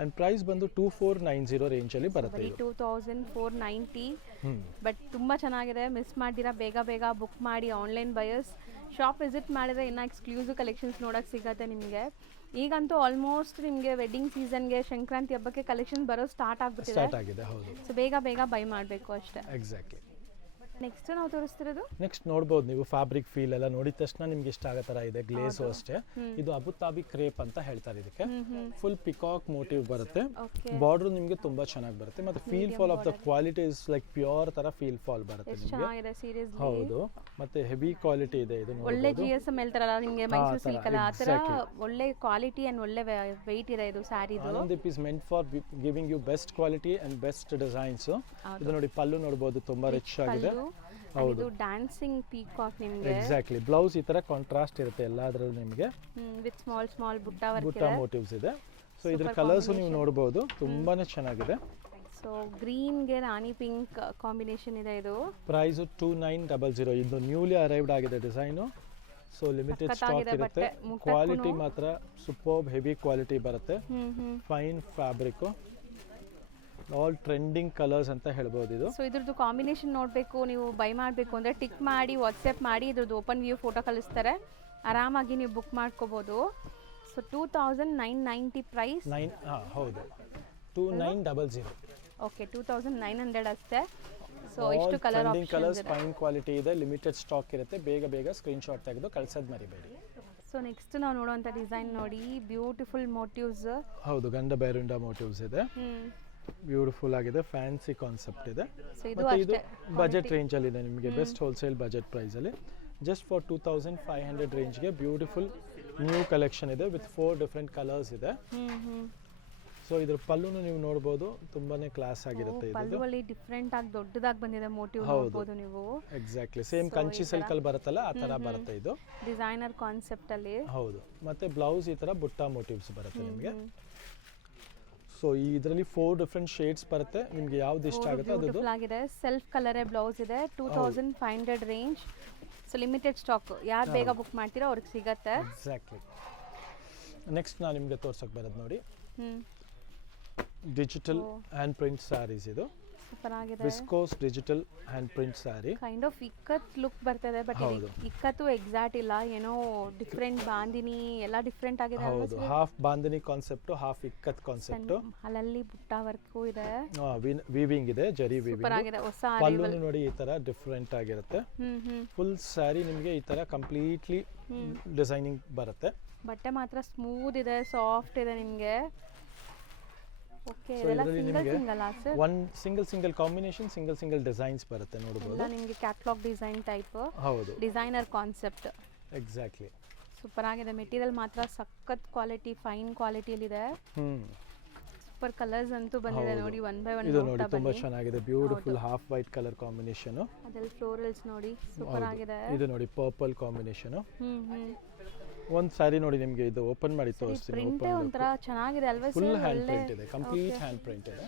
ಅಂಡ್ ಪ್ರೈಸ್ ಬಂದು 2490 ರೇಂಜ್ ಅಲ್ಲಿ ಬರುತ್ತೆ. 2490. ಬಟ್ ತುಂಬಾ ಚೆನ್ನಾಗಿದೆ. ಮಿಸ್ ಮಾಡ್ದಿರಾ ಬೇಗ ಬುಕ್ ಮಾಡಿ. ಆನ್ಲೈನ್ ಬಯರ್ಸ್ ಶಾಪ್ ವಿಸಿಟ್ ಮಾಡಿದ್ರೆ ಇನ್ನು ಎಕ್ಸ್ಕ್ಲೂಸಿವ್ ಕಲೆಕ್ಷನ್ಸ್ ನೋಡೋಕೆ ಸಿಗುತ್ತೆ ನಿಮಗೆ. ಈಗಂತೂ ಆಲ್ಮೋಸ್ಟ್ ನಿಮಗೆ ವೆಡ್ಡಿಂಗ್ ಸೀಸನ್ಗೆ ಸಂಕ್ರಾಂತಿ ಹಬ್ಬಕ್ಕೆ ಕಲೆಕ್ಷನ್ ಬರೋ ಸ್ಟಾರ್ಟ್ ಆಗಿದೆ. ಹೌದು. ಸೊ ಬೇಗ ಬೈ ಮಾಡಬೇಕು ಅಷ್ಟೇ. ಎಕ್ಸಾಕ್ಟ್ಲಿ. ನೆಕ್ಸ್ಟ್ ನಾವು ತೋರಿಸ್ತಿರೋದು ನೆಕ್ಸ್ಟ್ ನೋಡ್ಬೋದು ನೀವು. ಫ್ಯಾಬ್ರಿಕ್ ಫೀಲ್ ಎಲ್ಲ ನೋಡಿದ ತಕ್ಷಣ ನಿಮ್ಗೆ ಇಷ್ಟ ಆಗೋ ಥರ ಇದೆ. ಗ್ಲೇಸು ಅಷ್ಟೇ. ಇದು ಅಬುತಾಬಿ ಕ್ರೇಪ್ ಅಂತ ಹೇಳ್ತಾರೆ ಇದಕ್ಕೆ. ಫುಲ್ ಪಿಕಾಕ್ ಮೋಟಿವ್ ಬರುತ್ತೆ. ಬಾರ್ಡರ್ ನಿಮಗೆ ತುಂಬಾ ಚೆನ್ನಾಗಿ ಬರುತ್ತೆ. ಮತ್ತೆ feel fall of the quality is like pure ತರ ಫೀಲ್ ಫಾಲ್ ಬರುತ್ತೆ ನಿಮಗೆ. ಹೌದು. ಮತ್ತೆ ಹೆವಿ ಕ್ವಾಲಿಟಿ ಇದೆ ಇದು. ಒಳ್ಳೆ GSM ಹೇಳ್ತಾರಲ್ಲ ನಿಮಗೆ ಮೈಸೂರು ಸಿಲ್ಕ್ ಅಲ್ಲ, ಆ ತರ ಒಳ್ಳೆ ಕ್ವಾಲಿಟಿ ಅಂಡ್ ಒಳ್ಳೆ ವೆಯ್ಟ್ ಇದೆ ಇದು sari. Anandeep is meant for giving you best quality and best designs. ಇದು ನೋಡಿ ಪಲ್ಲು ನೋಡಬಹುದು, ತುಂಬಾ ರಿಚ್ ಆಗಿದೆ. ಇದು ಡ್ಯಾನ್ಸಿಂಗ್ ಪೀಕಾಕ್ ನಿಮಗೆ. ಎಕ್ಸಾಕ್ಟ್ಲಿ. ಬ್ಲೌಸ್ ಈ ತರ ಕಾಂಟ್ರಾಸ್ಟ್ ಇರುತ್ತೆ ಎಲ್ಲದರಲ್ಲೂ ನಿಮಗೆ. ವಿತ್ ಸ್ಮಾಲ್ ಬುಟ್ಟ ಮೋಟಿವ್ಸ್ ಇದೆ. ಸೊ ಇದ್ರ ಕಲರ್ಸ್ ನೀವು ನೋಡಬಹುದು, ತುಂಬಾನೇ ಚೆನ್ನಾಗಿದೆ. ಸೊ ಗ್ರೀನ್ ಗೆ ರಾಣಿ ಪಿಂಕ್ ಕಾಂಬಿನೇಷನ್ ಇದೆ. ಇದು ಪ್ರೈಸ್ 2900. ಇದು ನ್ಯೂಲಿ ಅರೈವ್ಡ್ ಆಗಿದೆ ಡಿಸೈನ್. ಸೊ ಲಿಮಿಟೆಡ್ ಸ್ಟಾಕ್ ಇರುತ್ತೆ. ಕ್ವಾಲಿಟಿ ಮಾತ್ರ ಸೂಪರ್ಬ್ ಹೆವಿ ಕ್ವಾಲಿಟಿ ಬರುತ್ತೆ. Fine fabric. All trending colours ಅಂತ ಹೇಳ್ಬೋದು ಇದು. ಸೊ ಇದ್ರದ್ದು ಕಾಂಬಿನೇಷನ್ ನೋಡಬೇಕು ನೀವು, ಬೈ ಮಾಡಬೇಕು ಅಂದರೆ ಟಿಕ್ ಮಾಡಿ ವಾಟ್ಸಪ್ ಮಾಡಿ ಇದ್ರದ್ದು ಓಪನ್ ವ್ಯೂ ಫೋಟೋ ಕಳಿಸ್ತಾರೆ. ಆರಾಮಾಗಿ ನೀವು ಬುಕ್ ಮಾಡ್ಕೋಬೋದು. So 2990 price. ಹೌದು, 2900. ಓಕೆ, 2900 ಅಷ್ಟೇ. ಸೊ ಇಷ್ಟು ಕಲರ್ ಕಲರ್ಸ್ ಫೈನ್ ಕ್ವಾಲಿಟಿ ಇದೆ. ಲಿಮಿಟೆಡ್ ಸ್ಟಾಕ್ ಇರುತ್ತೆ. ಬೇಗ ಸ್ಕ್ರೀನ್ಶಾಟ್ ತೆಗೆದು ಕಳ್ಸೋದು ಮರಿಬೇಡಿ. ಸೊ ನೆಕ್ಸ್ಟ್ ನಾವು ನೋಡುವಂಥ ಡಿಸೈನ್ ನೋಡಿ, ಬ್ಯೂಟಿಫುಲ್ ಮೋಟಿವ್ಸ್. ಹೌದು, ಗಂಡ ಬೈರುಂಡ ಮೋಟಿವ್ಸ್ ಇದೆ. ಬ್ಯೂಟಿಫುಲ್ ಆಗಿದೆ. ಫ್ಯಾನ್ಸಿ ಕಾನ್ಸೆಪ್ಟ್ ಇದೆ. ಮತ್ತೆ ಇದು ಬಜೆಟ್ ರೇಂಜ್ ಅಲ್ಲಿ ಇದೆ ನಿಮಗೆ. ಬೆಸ್ಟ್ ಹೋಲ್ಸೇಲ್ ಬಜೆಟ್ ಪ್ರೈಸ್ ಅಲ್ಲಿ ಜಸ್ಟ್ ಫಾರ್ 2500 ರೇಂಜ್ಗೆ ಬ್ಯೂಟಿಫುಲ್ ನ್ಯೂ ಕಲೆಕ್ಷನ್ ಇದೆ ವಿತ್ 4 ಡಿಫ್ರೆಂಟ್ ಕಲರ್ಸ್ ಇದೆ. ಸೊ ಇದ್ರ ಪಲ್ಲುನು ನೀವು ನೋಡಬಹುದು, ತುಂಬಾನೇ ಕ್ಲಾಸ್ ಆಗಿರುತ್ತೆ. ಇದು ಪಲ್ಲುವಲ್ಲಿ ಡಿಫರೆಂಟ್ ಆಗಿ ದೊಡ್ಡದಾಗಿ ಬಂದಿದೆ ಮೋಟಿವ್ ನೋಡಬಹುದು ನೀವು. ಎಕ್ಸಾಕ್ಟ್ಲಿ ಸೇಮ್ ಕಂಚಿ ಸಿಲ್ಕ್ ಅಲ್ಲಿ ಬರುತ್ತಲ್ಲ ಆ ತರ ಬರುತ್ತೆ ಇದು. ಡಿಸೈನರ್ ಕಾನ್ಸೆಪ್ಟ್ ಅಲ್ಲಿ. ಹೌದು. ಮತ್ತೆ ಬ್ಲೌಸ್ ಈ ತರ ಬುಟ್ಟ ಮೋಟಿವ್ಸ್ ಬರುತ್ತೆ ನಿಮಗೆ. ಸೊ ಇದರಲ್ಲಿ 4 ಡಿಫರೆಂಟ್ ಶೇಡ್ಸ್ ಬರುತ್ತೆ. ನಿಮಗೆ ಯಾವ್ದು ಇಷ್ಟ ಆಗುತ್ತೆ ಅದು ಆಗಿದೆ. ಸೆಲ್ಫ್ ಕಲರೇ ಬ್ಲೌಸ್ ಇದೆ. 2500 ರೇಂಜ್. So limited stock. ಯಾರು ಬೇಗ ಬುಕ್ ಮಾಡ್ತೀರಾ ಅವ್ರಿಗೆ ಸಿಗತ್ತೆ. ಎಕ್ಸಾಕ್ಟ್ಲಿ. ನೆಕ್ಸ್ಟ್ ನಾನು ನಿಮಗೆ ತೋರ್ಸಕ್ಕೆ ಬರೋದು ನೋಡಿ. ಡಿಜಿಟಲ್ ಹ್ಯಾಂಡ್ ಪ್ರಿಂಟ್ ಸ್ಯಾರೀಸ್ ಇದು ಸೂಪರ್ ಆಗಿದೆ. Viscose digital hand print sari. Kind of ikat look ಬರ್ತದೆ, ಬಟ್ ಇಕ್ಕತ್ತು ಎಕ್ಸಾಕ್ಟ್ ಇಲ್ಲ, ಏನೋ ಡಿಫ್ರೆಂಟ್ ಬಾಂದಿನಿ ಎಲ್ಲ ಡಿಫ್ರೆಂಟ್ ಆಗಿದೆ. ಹೌದು, half bandhani concept, half ikat concept. ಅಲ್ಲಲ್ಲಿ ಬುಟ್ಟ ವರ್ಕು ಇದೆ, ವೀವಿಂಗ್ ಇದೆ, ಜರಿ ಸೂಪರ್ ವೀವಿಂಗ್. ಆಗಿದೆ. ಹೊಸ ಪಲ್ಲು ನೋಡಿ ಈ ತರ ಡಿಫ್ರೆಂಟ್ ಆಗಿರುತ್ತೆ. ಫುಲ್ ಸ್ಯಾರಿ ನಿಮಗೆ ಈ ತರ ಕಂಪ್ಲೀಟ್ಲಿ ಡಿಸೈನಿಂಗ್ ಬರುತ್ತೆ. ಬಟ್ಟೆ ಮಾತ್ರ ಸ್ಮೂತ್ ಇದೆ, ಸಾಫ್ಟ್ ಇದೆ ನಿಮಗೆ. ಓಕೆ, So, ಇದೆಲ್ಲ ಇದರಲ್ಲಿ ಸಿಂಗಲ್ ನಿಮಗೆ single sir? One single combination, single designs ಬರುತ್ತೆ ನೋಡಬಹುದು. ಎಲ್ಲ ನಿಮಗೆ ಕ್ಯಾಟ್ಲಾಗ್ ಡಿಸೈನ್ ಟೈಪ್, ಹೌದು, ಡಿಸೈನರ್ ಕಾನ್ಸೆಪ್ಟ್. ಎಕ್ಸಾಕ್ಟ್ಲಿ. ಸೂಪರ್ ಆಗಿದೆ. ಮೆಟೀರಿಯಲ್ ಮಾತ್ರ ಸಖತ್ ಕ್ವಾಲಿಟಿ, ಫೈನ್ ಕ್ವಾಲಿಟಿಯಲ್ಲಿದೆ. ಸೂಪರ್ ಕಲರ್ಸ್ ಅಂತೂ ಬಂದಿದೆ ನೋಡಿ, ಒನ್ ಬೈ ಒನ್ ಇದು ನೋಡಿ ತುಂಬಾ ಚೆನ್ನಾಗಿದೆ. Beautiful half white colour combination. ಅದೆಲ್ಲ ಫ್ಲೋರಲ್ಸ್ ನೋಡಿ, ಸೂಪರ್ ಆಗಿದೆ. ಇದು ನೋಡಿ ಪರ್ಪಲ್ ಕಾಂಬಿನೇಷನ್. ಒಂದು ಸ್ಯಾರಿ ನೋಡಿ ನಿಮಗೆ ಇದು ಓಪನ್ ಮಾಡಿ ತೋರಿಸ್ತೀನಿ. ಪ್ರಿಂಟ್ ಒಂಥರ ಚೆನ್ನಾಗಿದೆ ಅಲ್ವಾ ಸರ್? ಫುಲ್ ಹ್ಯಾಂಡ್ ಪ್ರಿಂಟ್ ಇದೆ, ಕಂಪ್ಲೀಟ್ ಹ್ಯಾಂಡ್ ಪ್ರಿಂಟ್ ಇದೆ.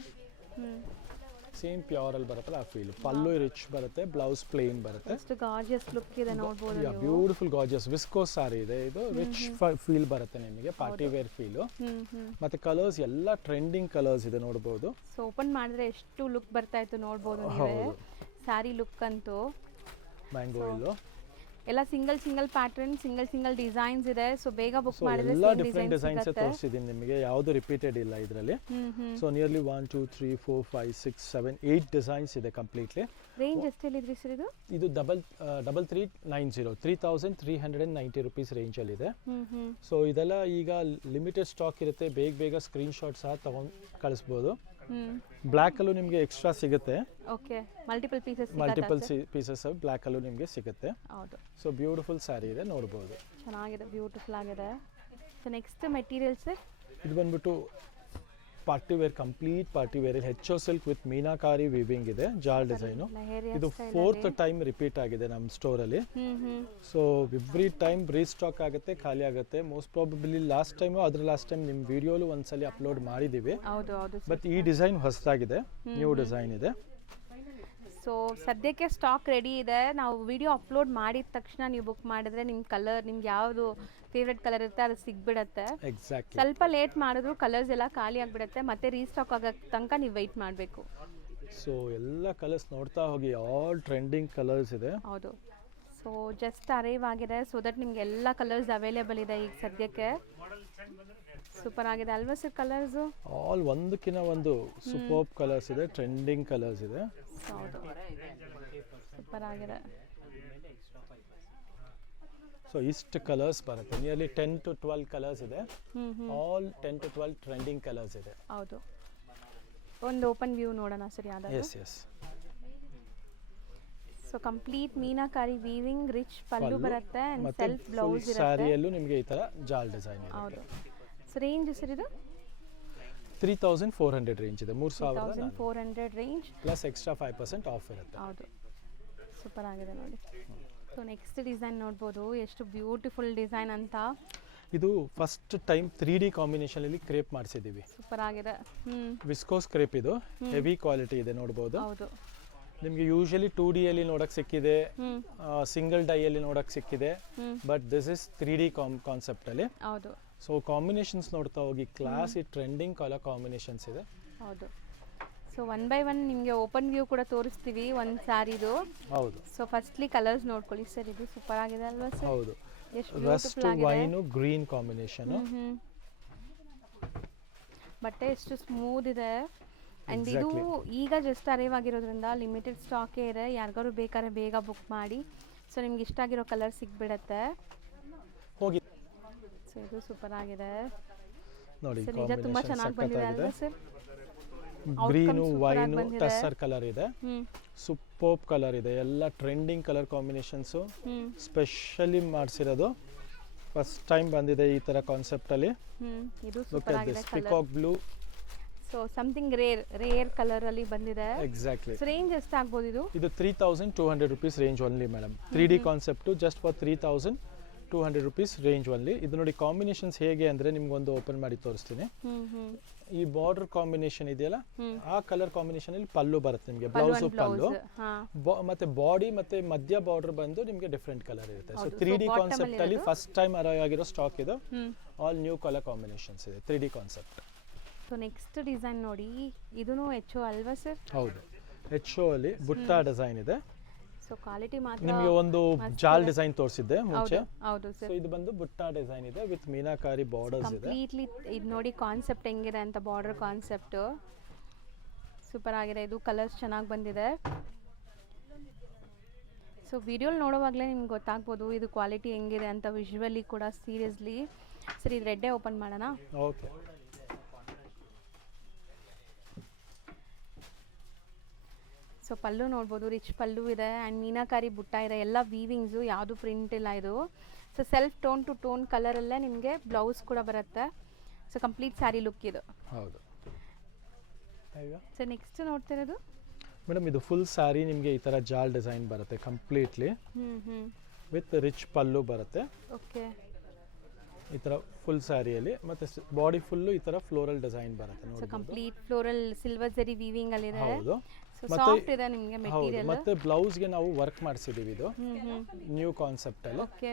ಸೇಮ್ ಪ್ಯೂರ್ ಅಲ್ಲಿ ಬರುತ್ತಲ್ಲ ಆ ಫೀಲ್. ಪಲ್ಲು ರಿಚ್ ಬರುತ್ತೆ, ಬ್ಲೌಸ್ ಪ್ಲೇನ್ ಬರುತ್ತೆ. ಎಷ್ಟು ಗಾರ್ಜಿಯಸ್ ಲುಕ್ ಇದೆ ನೋಡಬಹುದು ನೀವು. ಬ್ಯೂಟಿಫುಲ್ ಗಾರ್ಜಿಯಸ್ ವಿಸ್ಕೋಸ್ ಸಾರಿ ಇದೆ ಇದು. ರಿಚ್ ಫೀಲ್ ಬರುತ್ತೆ ನಿಮಗೆ, ಪಾರ್ಟಿ ವೇರ್ ಫೀಲ್. ಮತ್ತೆ ಕಲರ್ಸ್ ಎಲ್ಲ ಟ್ರೆಂಡಿಂಗ್ ಕಲರ್ಸ್ ಇದೆ ನೋಡಬಹುದು. ಸೊ ಓಪನ್ ಮಾಡಿದ್ರೆ ಎಷ್ಟು ಲುಕ್ ಬರ್ತಾ ಇತ್ತು ನೋಡಬಹುದು ನೀವು. ಸ್ಯಾರಿ ಲುಕ್ ಅಂತೂ ಮ್ಯಾಂಗೋ ಎಲ್ಲೋ ಎಲ್ಲ ಸಿಂಗಲ್ ಪ್ಯಾಟರ್ನ್, ಸಿಂಗಲ್ ಡಿಸೈನ್ಸ್ ಇದೆ. ಸೊ ಬೇಗ ಬುಕ್ ಮಾಡಿದ್ರೆ ಎಲ್ಲ ಡಿಫರೆಂಟ್ ಡಿಸೈನ್ಸ್ ತೋರಿಸಿದ್ದೀನಿ ನಿಮಗೆ, ಯಾವುದು ರಿಪೀಟೆಡ್ ಇಲ್ಲ ಇದರಲ್ಲಿ. ಸೊ ನಿಯರ್ಲಿ 1 2 3 4 5 6 7 8 ಡಿಸೈನ್ಸ್ ಇದೆ ಕಂಪ್ಲೀಟ್ಲಿ. ರೇಂಜ್ ಎಷ್ಟು ಹೇಳಿದ್ರಿ ಸರ್ ಇದು? ಇದು 3390 3390 ರುಪೀಸ್ ರೇಂಜ್ ಅಲ್ಲಿ ಇದೆ. ಸೊ ಇದೆಲ್ಲ ಈಗ ಲಿಮಿಟೆಡ್ ಸ್ಟಾಕ್ ಇರುತ್ತೆ, ಬೇಗ ಸ್ಕ್ರೀನ್ ಶಾಟ್ ಸಹ ತಗೊಂಡು ಕಳಿಸ್ಬೋದು. ಬ್ಲ್ಯಾಕ್ ಅಲ್ಲೂ ನಿಮಗೆ ಎಕ್ಸ್ಟ್ರಾ ಸಿಗುತ್ತೆ. ಓಕೆ, ಮಲ್ಟಿಪಲ್ ಪೀಸಸ್ ಬ್ಲ್ಯಾಕ್ ಅಲ್ಲೂ ನಿಮಗೆ ಸಿಗುತ್ತೆ. ಹೌದು. ಸೊ ಬ್ಯೂಟಿಫುಲ್ ಸ್ಯಾರಿ ಇದೆ ನೋಡಬಹುದು. ಚೆನ್ನಾಗಿದೆ, ಬ್ಯೂಟಿಫುಲ್ ಆಗಿದೆ. So next material sir? ಇದು ಬಂದ್ಬಿಟ್ಟು party wear, complete party wear. ಹೆಚ್ಚೋ ಸಿಲ್ಕ್ ವಿತ್ ಮೀನಾಕಾರಿ ವೀವಿಂಗ್ ಇದೆ, ಜಾಲ್ ಡಿಸೈನು. ಇದು 4th ಟೈಮ್ ರಿಪೀಟ್ ಆಗಿದೆ ನಮ್ಮ ಸ್ಟೋರ್ ಅಲ್ಲಿ. ಸೊ ಎವ್ರಿ ಟೈಮ್ ರೀಸ್ಟಾಕ್ ಆಗುತ್ತೆ, ಖಾಲಿ ಆಗುತ್ತೆ. ಮೋಸ್ಟ್ ಪ್ರಾಬಬ್ಲಿ ಲಾಸ್ಟ್ ಟೈಮ್ ನಿಮ್ಮ ವಿಡಿಯೋಲು ಒಂದ್ಸಲಿ ಅಪ್ಲೋಡ್ ಮಾಡಿದೀವಿ. ಬಟ್ ಈ ಡಿಸೈನ್ ಹೊಸದಾಗಿದೆ, ನ್ಯೂ ಡಿಸೈನ್ ಇದೆ. ಸೊ ಸದ್ಯಕ್ಕೆ ಸ್ಟಾಕ್ ರೆಡಿ ಇದೆ. ನಾವು ವಿಡಿಯೋ ಅಪ್ಲೋಡ್ ಮಾಡಿದ ತಕ್ಷಣ ನೀವು ಬುಕ್ ಮಾಡಿದ್ರೆ ನಿಮ್ಮ ಕಲರ್, ನಿಮ್ಗೆ ಯಾವುದು ಫೇವ್ರೆಟ್ ಕಲರ್ ಇರುತ್ತೆ ಅದು ಸಿಗ್ಬಿಡತ್ತೆ. ಸ್ವಲ್ಪ ಲೇಟ್ ಮಾಡಿದ್ರು ಕಲರ್ಸ್ ಎಲ್ಲ ಖಾಲಿ ಆಗಿಬಿಡುತ್ತೆ, ಮತ್ತೆ ರೀಸ್ಟಾಕ್ ಆಗೋ ತನಕ ನೀವು ವೆಯ್ಟ್ ಮಾಡಬೇಕು. ಸೊ ಎಲ್ಲ ಕಲರ್ಸ್ ನೋಡ್ತಾ ಹೋಗಿ, ಆಲ್ ಟ್ರೆಂಡಿಂಗ್ ಕಲರ್ಸ್ ಇದೆ. ಹೌದು. ಸೊ ಜಸ್ಟ್ ಅರೈವ್ ಆಗಿದೆ, ಸೊ ದಟ್ ನಿಮ್ಗೆ ಎಲ್ಲ ಕಲರ್ಸ್ ಅವೈಲೇಬಲ್ ಇದೆ ಈಗ ಸದ್ಯಕ್ಕೆ. ಸೂಪರ್ ಆಗಿದೆ ಅಲ್ವಾ ಸರ್ ಕಲರ್ಸು? ಆಲ್ ಒಂದಕ್ಕಿಂತ ಒಂದು ಸೂಪರ್ ಕಲರ್ಸ್ ಇದೆ, ಟ್ರೆಂಡಿಂಗ್ ಕಲರ್ಸ್ ಇದೆ. ಹೌದು, ಸೂಪರ್ ಆಗಿದೆ. ಸೊ ಇಷ್ಟು ಕಲರ್ಸ್ ಬರುತ್ತೆ, ನಿಯರ್ಲಿ 10 to 12 ಕಲರ್ಸ್ ಇದೆ. ಆಲ್ 10 to 12 ಟ್ರೆಂಡಿಂಗ್ ಕಲರ್ಸ್ ಇದೆ. ಹೌದು. ಒಂದು ಓಪನ್ ವ್ಯೂ ನೋಡೋಣ ಸರ್ ಯಾವ್ದಾದ್ರು? Yes. So complete meenakari weaving, rich pallu ಬರುತ್ತೆ, ಸೆಲ್ಫ್ ಬ್ಲೌಸ್ ಇರುತ್ತೆ. ಸ್ಯಾರಿಯಲ್ಲೂ ನಿಮಗೆ ಈ ತರ ಜಾಲ್ ಡಿಸೈನ್ ಇದೆ. ಹೌದು. ಸೊ ರೇಂಜ್ ಸರ್ ಇದು? 3400 ರೇಂಜ್ ಇದೆ, 3400 ರೇಂಜ್ ಪ್ಲಸ್ ಎಕ್ಸ್ಟ್ರಾ 5% ಆಫ್ ಇರುತ್ತೆ. ಹೌದು, ಸೂಪರ್ ಆಗಿದೆ ನೋಡಿ. ಸೊ ನೆಕ್ಸ್ಟ್ ಡಿಸೈನ್ ನೋಡ್ಬೋದು, ಎಷ್ಟು ಬ್ಯೂಟಿಫುಲ್ ಡಿಸೈನ್ ಅಂತ. ಇದು ಫಸ್ಟ್ ಟೈಮ್ 3D ಕಾಂಬಿನೇಷನ್ ಅಲ್ಲಿ ಕ್ರೇಪ್ ಮಾಡಿಸಿದೀವಿ. ಸೂಪರ್ ಆಗಿದೆ. ವಿಸ್ಕೋಸ್ ಕ್ರೇಪ್, ಇದು ಹೆವಿ ಕ್ವಾಲಿಟಿ ಇದೆ ನೋಡಬಹುದು. ಹೌದು. ನಿಮಗೆ ಯೂಶಲಿ 2D ಅಲ್ಲಿ ನೋಡಕ್ ಸಿಕ್ಕಿದೆ, ಸಿಂಗಲ್ ಡೈ ಅಲ್ಲಿ ನೋಡಕ್ ಸಿಕ್ಕಿದೆ, but this is 3D concept ಅಲ್ಲಿ. ಹೌದು. ಸೊ ಕಾಂಬಿನೇಷನ್ಸ್ ನೋಡ್ತಾ ಹೋಗಿ, ಕ್ಲಾಸಿ ಟ್ರೆಂಡಿಂಗ್ ಕಲರ್ ಕಾಂಬಿನೇಷನ್ಸ್ ಇದೆ. ಹೌದು. ಸೊ ಒನ್ ಬೈ ಒನ್ ನಿಮಗೆ ಓಪನ್ ವ್ಯೂ ಕೂಡ ತೋರಿಸ್ತೀವಿ ಒಂದು ಸ್ಯಾರಿದು. ಹೌದು. ಸೊ ಫಸ್ಟ್ಲಿ ಕಲರ್ಸ್ ನೋಡ್ಕೊಳ್ಳಿ ಸರ್, ಇದು ಸೂಪರ್ ಆಗಿದೆ ಅಲ್ವಾ ಸರ್? ಹೌದು. ಎಷ್ಟು ರಸ್ಟ್ ವೈನ್ ಗ್ರೀನ್ ಕಾಂಬಿನೇಷನ್. ಬಟ್ಟೆ ಎಷ್ಟು ಸ್ಮೂತ್ ಇದೆ. ಆ್ಯಂಡ್ ಇದು ಈಗ ಜಸ್ಟ್ ಅರೈವ್ ಆಗಿರೋದ್ರಿಂದ ಲಿಮಿಟೆಡ್ ಸ್ಟಾಕೇ ಇದೆ, ಯಾರಿಗಾರು ಬೇಕಾದ್ರೆ ಬೇಗ ಬುಕ್ ಮಾಡಿ. ಸೊ ನಿಮ್ಗೆ ಇಷ್ಟ ಆಗಿರೋ ಕಲರ್ ಸಿಗ್ಬಿಡತ್ತೆ. ಹೋಗಿ. ಸೊ ಇದು ಸೂಪರ್ ಆಗಿದೆ ನೋಡಿ, ನಿಜ ತುಂಬಾ ಚೆನ್ನಾಗಿ ಬಂದಿದೆ ಅಲ್ವಾ sir? Green wine tussar colour ಇದೆ, ಸೂಪರ್ ಕಲರ್ ಇದೆ, ಎಲ್ಲ ಟ್ರೆಂಡಿಂಗ್ ಕಲರ್ ಕಾಂಬಿನೇಷನ್ಸ್. ಸ್ಪೆಷಲಿ ಮಾಡಿಸಿರೋದು, ಫಸ್ಟ್ ಟೈಮ್ ಬಂದಿದೆ ಈ ತರ ಕಾನ್ಸೆಪ್ಟ್ ಅಲ್ಲಿ. ಇದು ಸೂಪರ್ ಆಗಿದೆ colour, peacock blue. So something rare colour ಅಲ್ಲಿ ಬಂದಿದೆ. ಎಕ್ಸಾಕ್ಟ್ಲಿ. ಸೊ ರೇಂಜ್ ಎಷ್ಟು ಆಗ್ಬೋದು ಇದು? ಇದು 3200 rupees range only madam. 3D concept just for 3200 rupees range only. ಇದು ನೋಡಿ ಕಾಂಬಿನೇಷನ್ಸ್ ಹೇಗೆ ಅಂದ್ರೆ, ನಿಮ್ಗೊಂದು ಓಪನ್ ಮಾಡಿ ತೋರಿಸ್ತೀನಿ. ಈ ಬಾರ್ಡರ್ ಕಾಂಬಿನೇಷನ್ ಇದೆಯಲ್ಲ, ಆ ಕಲರ್ ಕಾಂಬಿನೇಷನ್ ಅಲ್ಲಿ ಪಲ್ಲು ಬರುತ್ತೆ ನಿಮಗೆ, ಬ್ಲೌಸ್ ಪಲ್ಲು, ಮತ್ತೆ ಬಾಡಿ ಮತ್ತೆ ಮಧ್ಯ ಬಾರ್ಡರ್ ಬಂದು ನಿಮಗೆ ಡಿಫ್ರೆಂಟ್ ಕಲರ್ ಇರುತ್ತೆ. ಸೊ 3D ಕಾನ್ಸೆಪ್ಟ್ ಅಲ್ಲಿ ಫಸ್ಟ್ ಟೈಮ್ ಅರೈವ್ ಆಗಿರೋ ಸ್ಟಾಕ್ ಇದು. ಆಲ್ ನ್ಯೂ ಕಲರ್ ಕಾಂಬಿನೇಷನ್ಸ್ ಇದೆ, 3D concept. So next design ನೋಡಿ, ಇದೂ ಹೆಚ್ಚು ಅಲ್ವಾ ಸರ್? ಹೌದು, HO ಅಲ್ಲಿ ಬುಟ್ಟ ಡಿಸೈನ್ ಇದೆ. ಸೊ ಕ್ವಾಲಿಟಿ ಮಾತ್ರ ನಿಮಗೆ ಒಂದು ಜಾಲ್ ಡಿಸೈನ್ ತೋರಿಸಿದ್ದೆ ಮುಂಚೆ. ಹೌದು ಸರ್. ಸೊ ಇದು ಬಂದು ಬುಟ್ಟ ಡಿಸೈನ್ ಇದೆ ವಿತ್ ಮೀನಾಕಾರಿ ಬಾರ್ಡರ್ಸ್ ಇದೆ. ಕಂಪ್ಲೀಟ್ಲಿ ಇದು ನೋಡಿ ಕಾನ್ಸೆಪ್ಟ್ ಹೆಂಗಿದೆ ಅಂತ, ಬಾರ್ಡರ್ ಕಾನ್ಸೆಪ್ಟ್ ಸೂಪರ್ ಆಗಿದೆ. ಇದು ಕಲರ್ಸ್ ಚೆನ್ನಾಗಿ ಬಂದಿದೆ. ಸೊ ವಿಡಿಯೋಲಿ ನೋಡೋವಾಗಲೇ ನಿಮ್ಗೆ ಗೊತ್ತಾಗ್ಬೋದು ಇದು ಕ್ವಾಲಿಟಿ ಹೆಂಗಿದೆ ಅಂತ, ವಿಜುವಲಿ ಕೂಡ ಸೀರಿಯಸ್ಲಿ. ಸರಿ, ಇದು ರೆಡ್ಡೇ ಓಪನ್ ಮಾಡೋಣ. ಓಕೆ. ಸೊ ಪಲ್ಲು ನೋಡ್ಬೋದು, ರಿಚ್ ಪಲ್ಲು ಇದೆ ಆ್ಯಂಡ್ ಮೀನಾಕಾರಿ ಬುಟ್ಟ ಇದೆ. ಎಲ್ಲ ವೀವಿಂಗ್ಸು, ಯಾವುದು ಪ್ರಿಂಟ್ ಇಲ್ಲ ಇದು. So self tone to tone ಕಲರಲ್ಲೇ ನಿಮಗೆ ಬ್ಲೌಸ್ ಕೂಡ ಬರುತ್ತೆ. ಸೊ ಕಂಪ್ಲೀಟ್ ಸ್ಯಾರಿ ಲುಕ್ ಇದು. ಹೌದು. ಸೊ ನೆಕ್ಸ್ಟ್ ನೋಡ್ತಿರೋದು ಮೇಡಮ್, ಇದು ಫುಲ್ ಸ್ಯಾರಿ ನಿಮಗೆ ಈ ಥರ ಜಾಲ್ ಡಿಸೈನ್ ಬರುತ್ತೆ ಕಂಪ್ಲೀಟ್ಲಿ ವಿತ್ ರಿಚ್ ಪಲ್ಲು ಬರುತ್ತೆ. ಓಕೆ. ಈ ಥರ ಫುಲ್ ಸ್ಯಾರಿಯಲ್ಲಿ ಮತ್ತೆ ಬಾಡಿ ಫುಲ್ಲು ಈ ಥರ ಫ್ಲೋರಲ್ ಡಿಸೈನ್ ಬರುತ್ತೆ ಸೊ ನೋಡಿ. ಕಂಪ್ಲೀಟ್ ಫ್ಲೋರಲ್ ಸಿಲ್ವರ್ ಜರಿ ವೀವಿಂಗ್ ಅಲ್ಲಿ ಇದೆ. ಹೌದು. ಸೊ ಸಾಫ್ಟ್ ಇದೆ ನಿಮಗೆ ಮೆಟೀರಿಯಲ್. ಮತ್ತೆ ಬ್ಲೌಸ್ಗೆ ನಾವು ವರ್ಕ್ ಮಾಡಿಸಿದೀವಿ, ಇದು ನ್ಯೂ ಕಾನ್ಸೆಪ್ಟ್ ಅಲ್ಲಿ. ಓಕೆ.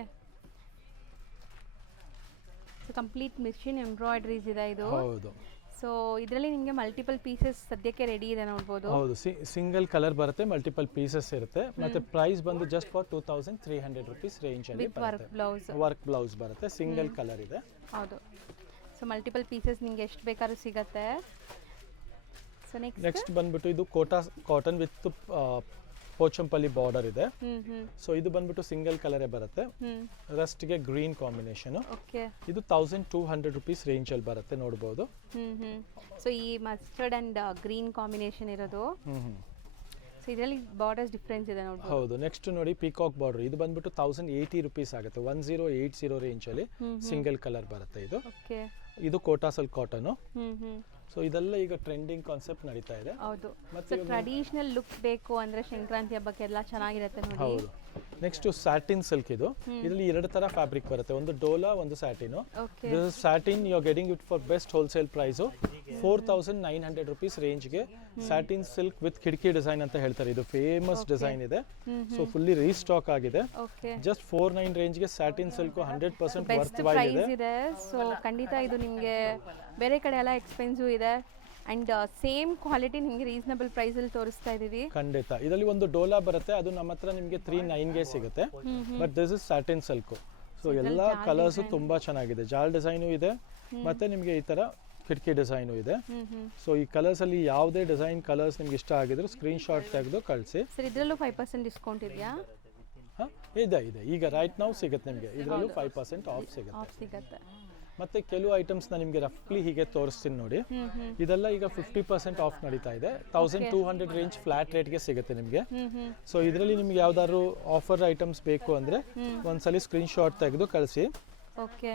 ಸೊ ಕಂಪ್ಲೀಟ್ ಮಿಷಿನ್ ಎಂಬ್ರಾಯ್ಡರೀಸ್ ಇದೆ ಇದು. ಹೌದು. ಸೊ ಇದರಲ್ಲಿ ನಿಮಗೆ ಮಲ್ಟಿಪಲ್ ಪೀಸಸ್ ಸದ್ಯಕ್ಕೆ ರೆಡಿ ಇದೆ ನೋಡ್ಬೋದು. ಹೌದು, ಸಿಂಗಲ್ ಕಲರ್ ಬರುತ್ತೆ, ಮಲ್ಟಿಪಲ್ ಪೀಸಸ್ ಇರುತ್ತೆ. ಮತ್ತೆ ಪ್ರೈಸ್ ಬಂದು ಜಸ್ಟ್ ಫಾರ್ 2300 ರುಪೀಸ್ ರೇಂಜ್ ಅಲ್ಲಿ ವರ್ಕ್ ಬ್ಲೌಸ್. ವರ್ಕ್ ಬ್ಲೌಸ್ ಬರುತ್ತೆ, ಸಿಂಗಲ್ ಕಲರ್ ಇದೆ. ಹೌದು. ಸೊ ಮಲ್ಟಿಪಲ್ ಪೀಸಸ್ ನಿಮಗೆ ಎಷ್ಟು ಬೇಕಾದ್ರೂ ಸಿಗುತ್ತೆ. ಸೊ ನೆಕ್ಸ್ಟ್ ಬಂದ್ಬಿಟ್ಟು ಇದು Kota cotton with Pochampally border ಇದೆ. ಸೊ ಇದು ಬಂದ್ಬಿಟ್ಟು ಸಿಂಗಲ್ ಕಲರೇ ಬರುತ್ತೆ, ರಸ್ಟ್ಗೆ ಗ್ರೀನ್ ಕಾಂಬಿನೇಷನ್. ಓಕೆ. ಇದು 1200 ರುಪೀಸ್ ರೇಂಜ್ ಅಲ್ಲಿ ಬರುತ್ತೆ ನೋಡಬಹುದು. ಸೊ ಈ ಮಸ್ಟರ್ಡ್ ಅಂಡ್ ಗ್ರೀನ್ ಕಾಂಬಿನೇಷನ್ ಇರೋದು. ಸೊ ಇದರಲ್ಲಿ ಬಾರ್ಡರ್ಸ್ ಡಿಫರೆನ್ಸ್ ಇದೆ ನೋಡಬಹುದು. ಹೌದು. ನೆಕ್ಸ್ಟ್ ನೋಡಿ ಪೀಕಾಕ್ ಬಾರ್ಡರ್, ಇದು ಬಂದ್ಬಿಟ್ಟು 1080 ರುಪೀಸ್ ಆಗುತ್ತೆ. 1080 ರೇಂಜ್ ಅಲ್ಲಿ ಸಿಂಗಲ್ ಕಲರ್ ಬರುತ್ತೆ ಇದು. ಓಕೆ. ಇದು ಕೋಟಾ ಸಿಲ್ಕ್ ಕಾಟನ್. ಸೊ ಇದೆಲ್ಲ ಈಗ ಟ್ರೆಂಡಿಂಗ್ ಕಾನ್ಸೆಪ್ಟ್ ನಡೀತಾ ಇದೆ. ಹೌದು. ಸೊ ಟ್ರೆಡಿಷನಲ್ ಲುಕ್ ಬೇಕು ಅಂದ್ರೆ ಸಂಕ್ರಾಂತಿ ಹಬ್ಬಕ್ಕೆ ಎಲ್ಲ ಚೆನ್ನಾಗಿರುತ್ತೆ ನೋಡಿ. ಹೌದು. ನೆಕ್ಸ್ಟ್ ಸ್ಯಾಟಿನ್ ಸಿಲ್ಕ್ ಇದು. ಇದರಲ್ಲಿ ಎರಡು ತರ ಫ್ಯಾಬ್ರಿಕ್ ಬರುತ್ತೆ, ಒಂದು ಡೋಲಾ, ಒಂದು satin. Okay. This satin you are getting it for best wholesale price 4900 rupees ರೇಂಜ್ಗೆ. ಸ್ಯಾಟಿನ್ ಸಿಲ್ಕ್ ವಿತ್ ಕಿಟಕಿ ಡಿಸೈನ್ ಅಂತ ಹೇಳ್ತಾರೆ, ಇದು ಫೇಮಸ್ ಡಿಸೈನ್ ಇದೆ. ಸೊ ಫುಲ್ಲಿ ರೀಸ್ಟಾಕ್ ಆಗಿದೆ. ಓಕೆ. ಜಸ್ಟ್ 49 ರೇಂಜ್ಗೆ satin silk 100% best worth while price ಇದೆ. ಸೊ ಖಂಡಿತ ಇದು ನಿಮಗೆ ಬೇರೆ ಕಡೆ ಎಲ್ಲ ಎಕ್ಸ್ಪೆನ್ಸಿವ್ ಇದೆ ಅಂಡ್ ಸೇಮ್ ಕ್ವಾಲಿಟಿ ನಿಮಗೆ ರೀಸನಬಲ್ ಪ್ರೈಸ್ ಅಲ್ಲಿ ತೋರಿಸ್ತಾ ಇದೀವಿ. ಖಂಡಿತ. ಇದರಲ್ಲಿ ಒಂದು ಡೋಲಾ ಬರುತ್ತೆ, ಅದು ನಮ್ಮ ಹತ್ರ ನಿಮಗೆ 39ಗೆ ಸಿಗುತ್ತೆ. But this is satin silk. So ಎಲ್ಲ ಕಲರ್ಸ್ ತುಂಬಾ ಚೆನ್ನಾಗಿದೆ. ಜಾಲ್ ಡಿಸೈನು ಇದೆ, ಮತ್ತೆ ನಿಮಗೆ ಈ ತರ ಕಿಟಕಿ ಡಿಸೈನು ಇದೆ. ಸೊ ಈ ಕಲರ್ಸ್ ಅಲ್ಲಿ ಯಾವುದೇ ಡಿಸೈನ್ ಕಲರ್ಸ್ ನಿಮ್ಗೆ ಇಷ್ಟ ಆಗಿದ್ರು ಸ್ಕ್ರೀನ್ ಶಾಟ್ ತೆಗೆದು ಕಳಿಸಿ. ಸರ್ ಇದರಲ್ಲೂ 5% ಡಿಸ್ಕೌಂಟ್ ಇದೆಯಾ? ಇದೆ ಇದೆ, ಈಗ ರೈಟ್ ನಾವು ಸಿಗುತ್ತೆ ನಿಮಗೆ. ಇದರಲ್ಲೂ 5% ಆಫ್ ಸಿಗುತ್ತೆ. ಮತ್ತೆ ಕೆಲವು ಐಟಮ್ಸ್ ನ ನಿಮಗೆ ರಫ್ಲಿ ಹೀಗೆ ತೋರಿಸ್ತೀನಿ ನೋಡಿ. ಇದೆಲ್ಲ ಈಗ 50% ಆಫ್ ನಡೀತಾ ಇದೆ. 1200 ರೇಂಜ್ ಫ್ಲಾಟ್ ರೇಟ್ಗೆ ಸಿಗುತ್ತೆ ನಿಮಗೆ. ಸೊ ಇದರಲ್ಲಿ ನಿಮ್ಗೆ ಯಾವ್ದಾದ್ರು ಆಫರ್ ಐಟಮ್ಸ್ ಬೇಕು ಅಂದ್ರೆ ಒಂದ್ಸಲಿ ಸ್ಕ್ರೀನ್ ಶಾಟ್ ತೆಗೆದು ಕಳಿಸಿ.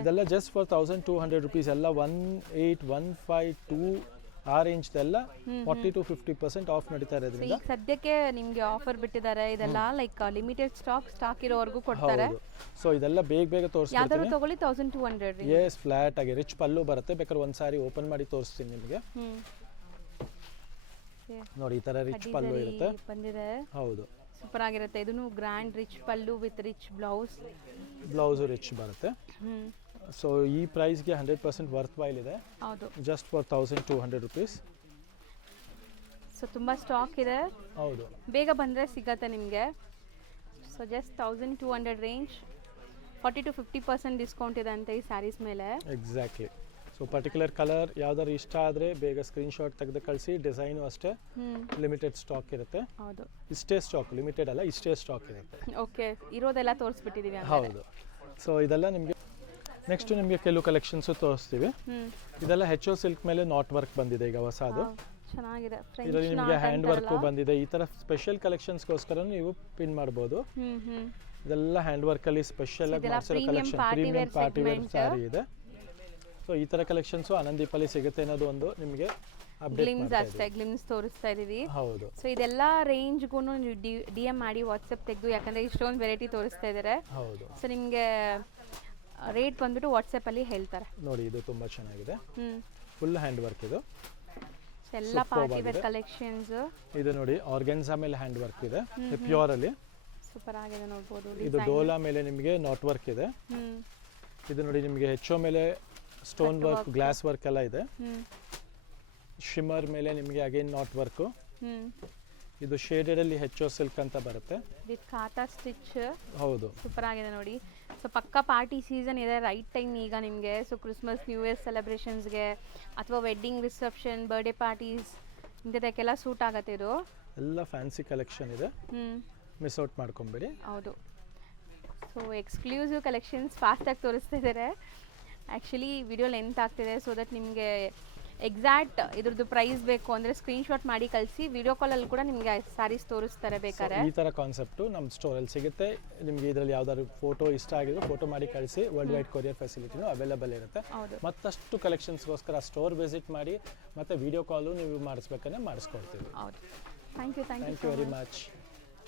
ಇದೆಲ್ಲ ಜಸ್ಟ್ ಫಾರ್ 1200 ರುಪೀಸ್. ಎಲ್ಲ 1815 ಆ ರೇಂಜ್ ಎಲ್ಲ 40 to 50% ಆಫ್ ನಡೀತಾ ಇರೋದ್ರಿಂದ ಈಗ ಸದ್ಯಕ್ಕೆ ನಿಮಗೆ ಆಫರ್ ಬಿಟ್ಟಿದ್ದಾರೆ. ಇದೆಲ್ಲ ಲೈಕ್ ಲಿಮಿಟೆಡ್ ಸ್ಟಾಕ್ ಇರೋವರೆಗೂ ಕೊಡ್ತಾರೆ. ಸೊ ಇದೆಲ್ಲ ಬೇಗ ತೋರಿಸ್ತೀನಿ. ಯಾವ್ದಾದ್ರು ತಗೊಳ್ಳಿ 1200. ಎಸ್, ಫ್ಲಾಟ್ ಆಗಿ ರಿಚ್ ಪಲ್ಲು ಬರುತ್ತೆ. ಬೇಕಾದ್ರೆ ಒಂದ್ ಸಾರಿ ಓಪನ್ ಮಾಡಿ ತೋರಿಸ್ತೀನಿ ನಿಮಗೆ. ನೋಡಿ ಈ ತರ ರಿಚ್ ಪಲ್ಲು ಇರುತ್ತೆ. ಬಂದಿದೆ. ಹೌದು, ಸೂಪರ್ ಆಗಿರುತ್ತೆ. ಇದನ್ನು grand rich pallu with rich blouse rich ಬರುತ್ತೆ. ಸೊ ಈ ಪ್ರೈಸ್ಗೆ 100% ವರ್ತ್ ವೈಲ್ ಇದೆ. ಹೌದು. Just for 1200 rupees. ಸೊ ತುಂಬಾ ಸ್ಟಾಕ್ ಇದೆ. ಹೌದು, ಬೇಗ ಬಂದ್ರೆ ಸಿಗತ್ತೆ ನಿಮಗೆ. So just 1200 range, 40 to 50% discount ಇದೆ ಅಂತ ಈ ಸ್ಯಾರೀಸ್ ಮೇಲೆ. ಎಕ್ಸಾಕ್ಟ್ಲಿ. ಸೊ ಪರ್ಟಿಕ್ಯುಲರ್ ಕಲರ್ ಯಾವ್ದಾದ್ರು ಇಷ್ಟ ಆದರೆ ಬೇಗ ಸ್ಕ್ರೀನ್ ಶಾಟ್ ತೆಗೆದು ಕಳಿಸಿ. ಡಿಸೈನು ಅಷ್ಟೇ ಲಿಮಿಟೆಡ್ ಸ್ಟಾಕ್ ಇರುತ್ತೆ. ಹೌದು, ಇಷ್ಟೇ ಸ್ಟಾಕ್, ಲಿಮಿಟೆಡ್ ಅಲ್ಲ, ಇಷ್ಟೇ ಸ್ಟಾಕ್ ಇರುತ್ತೆ. ಓಕೆ, ಇರೋದೆಲ್ಲ ತೋರಿಸ್ಬಿಟ್ಟಿದ್ದೀವಿ. ಹೌದು. ಸೊ ಇದೆಲ್ಲ ನಿಮಗೆ ನೆಕ್ಸ್ಟ್ ನಿಮಗೆ ಕೆಲವು ಕಲೆಕ್ಷನ್ಸು ತೋರಿಸ್ತೀವಿ. ಇದೆಲ್ಲ HO ಸಿಲ್ಕ್ ಮೇಲೆ ನಾಟ್ ವರ್ಕ್ ಬಂದಿದೆ ಈಗ ಹೊಸದು. ಚೆನ್ನಾಗಿದೆ. ಇದರಲ್ಲಿ ನಿಮಗೆ ಹ್ಯಾಂಡ್ ವರ್ಕು ಬಂದಿದೆ. ಈ ಥರ ಸ್ಪೆಷಲ್ ಕಲೆಕ್ಷನ್ಸ್ಗೋಸ್ಕರ ನೀವು ಪಿನ್ ಮಾಡ್ಬೋದು. ಇದೆಲ್ಲ ಹ್ಯಾಂಡ್ ವರ್ಕಲ್ಲಿ ಸ್ಪೆಷಲ್ ಆಗಿ ಮಾಡಿಸಿರೋ collection, premium party wear sari ಇದೆ. ಸೊ ಈ ಥರ ಕಲೆಕ್ಷನ್ಸು ಆನಂದೀಪಲ್ಲಿ ಸಿಗುತ್ತೆ ಅನ್ನೋದು ಒಂದು ನಿಮಗೆ ಗ್ಲಿಮ್ಸ್ ಅಷ್ಟೇ, ಗ್ಲಿಮ್ಸ್ ತೋರಿಸ್ತಾ ಇದೀವಿ. ಹೌದು. ಸೊ ಇದೆಲ್ಲ ರೇಂಜ್ಗೂ ನೀವು DM ಮಾಡಿ ವಾಟ್ಸಪ್ ತೆಗೆದು, ಯಾಕಂದ್ರೆ ಇಷ್ಟೊಂದು ವೆರೈಟಿ ತೋರಿಸ್ತಾ ಇದ್ದಾರೆ. ಹೌದು. ಸೊ ನಿಮಗೆ ರೇಟ್ ಬಂದ್ಬಿಟ್ಟು ವಾಟ್ಸಪ್ ಅಲ್ಲಿ ಹೇಳ್ತಾರೆ. ನೋಡಿ ಇದು ತುಂಬಾ ಚೆನ್ನಾಗಿದೆ, ಫುಲ್ ಹ್ಯಾಂಡ್ ವರ್ಕ್ ಇದು. ಎಲ್ಲ ಪಾರ್ಟಿ ವೇರ್ ಕಲೆಕ್ಷನ್ಸ್. ಇದು ನೋಡಿ ಆರ್ಗನ್ಸಾ ಮೇಲೆ ಹ್ಯಾಂಡ್ ವರ್ಕ್ ಇದೆ, ಪ್ಯೂರ್ ಅಲ್ಲಿ ಸೂಪರ್ ಆಗಿದೆ ನೋಡಬಹುದು. ಇದು ಡೋಲಾ ಮೇಲೆ ನಿಮಗೆ ನಾಟ್ ವರ್ಕ್ ಇದೆ. ಇದು ನೋಡಿ ನಿಮಗೆ HO ಮೇಲೆ ಸ್ಟೋನ್ ವರ್ಕ್, ಗ್ಲಾಸ್ ವರ್ಕ್ ಎಲ್ಲ ಇದೆ. ಶಿಮರ್ ಮೇಲೆ ನಿಮಗೆ ಅಗೇನ್ ನಾಟ್ ವರ್ಕು. ಹ್ಞೂ ಇದು ಶೇಡೆಡಲ್ಲಿ ಹೆಚ್ಚೋ ಸಿಲ್ಕ್ ಅಂತ ಬರುತ್ತೆ. ವಿತ್ ಖಾತಾ ಸ್ಟಿಚ್. ಹೌದು, ಸೂಪರ್ ಆಗಿದೆ ನೋಡಿ. ಸೊ ಪಕ್ಕ ಪಾರ್ಟಿ ಸೀಸನ್ ಇದೆ, ರೈಟ್ ಟೈಮ್ ಈಗ ನಿಮಗೆ. ಸೊ ಕ್ರಿಸ್ಮಸ್ ನ್ಯೂ ಇಯರ್ ಸೆಲೆಬ್ರೇಷನ್ಸ್ಗೆ ಅಥವಾ ವೆಡ್ಡಿಂಗ್ ರಿಸೆಪ್ಷನ್ ಬರ್ಡೇ ಪಾರ್ಟೀಸ್ ಇಂಥದಕ್ಕೆಲ್ಲ ಸೂಟ್ ಆಗುತ್ತೆ ಇದು. ಎಲ್ಲ ಫ್ಯಾನ್ಸಿ ಕಲೆಕ್ಷನ್ ಇದೆ, ಮಿಸ್ ಔಟ್ ಮಾಡ್ಕೊಂಬೇಡಿ. ಹೌದು. ಸೊ ಎಕ್ಸ್ಕ್ಲೂಸಿವ್ ಕಲೆಕ್ಷನ್ಸ್ ಫಾಸ್ಟಾಗಿ ತೋರಿಸ್ತಾ ಇದ್ದಾರೆ. ಆ್ಯಕ್ಚುಲಿ ವಿಡಿಯೋ ಲೆಂತ್ ಆಗ್ತಿದೆ, ಸೊ ದಟ್ ನಿಮಗೆ ಎಕ್ಸಾಕ್ಟ್ ಇದ್ರದ್ದು ಪ್ರೈಸ್ ಬೇಕು ಅಂದರೆ ಸ್ಕ್ರೀನ್ಶಾಟ್ ಮಾಡಿ ಕಳಿಸಿ. ವಿಡಿಯೋ ಕಾಲಲ್ಲಿ ಕೂಡ ನಿಮಗೆ ಸ್ಯಾರೀಸ್ ತೋರಿಸ್ತಾರೆ ಬೇಕಾದ್ರೆ. ಈ ಥರ ಕಾನ್ಸೆಪ್ಟು ನಮ್ಮ ಸ್ಟೋರಲ್ಲಿ ಸಿಗುತ್ತೆ. ನಿಮಗೆ ಇದರಲ್ಲಿ ಯಾವ್ದಾದ್ರು ಫೋಟೋ ಇಷ್ಟ ಆಗಿದ್ರು ಫೋಟೋ ಮಾಡಿ ಕಳಿಸಿ. ವರ್ಲ್ಡ್ ವೈಡ್ ಕೊರಿಯರ್ ಫೆಸಿಲಿಟಿನೂ ಅವೈಲೇಬಲ್ ಇರುತ್ತೆ. ಮತ್ತಷ್ಟು ಕಲೆಕ್ಷನ್ಸ್ಗೋಸ್ಕರ ಸ್ಟೋರ್ ವಿಸಿಟ್ ಮಾಡಿ, ಮತ್ತು ವಿಡಿಯೋ ಕಾಲು ನೀವು ಮಾಡಿಸ್ಬೇಕಂದ್ರೆ ಮಾಡಿಸ್ಕೊಡ್ತೀವಿ. ಹೌದು. Thank you very much.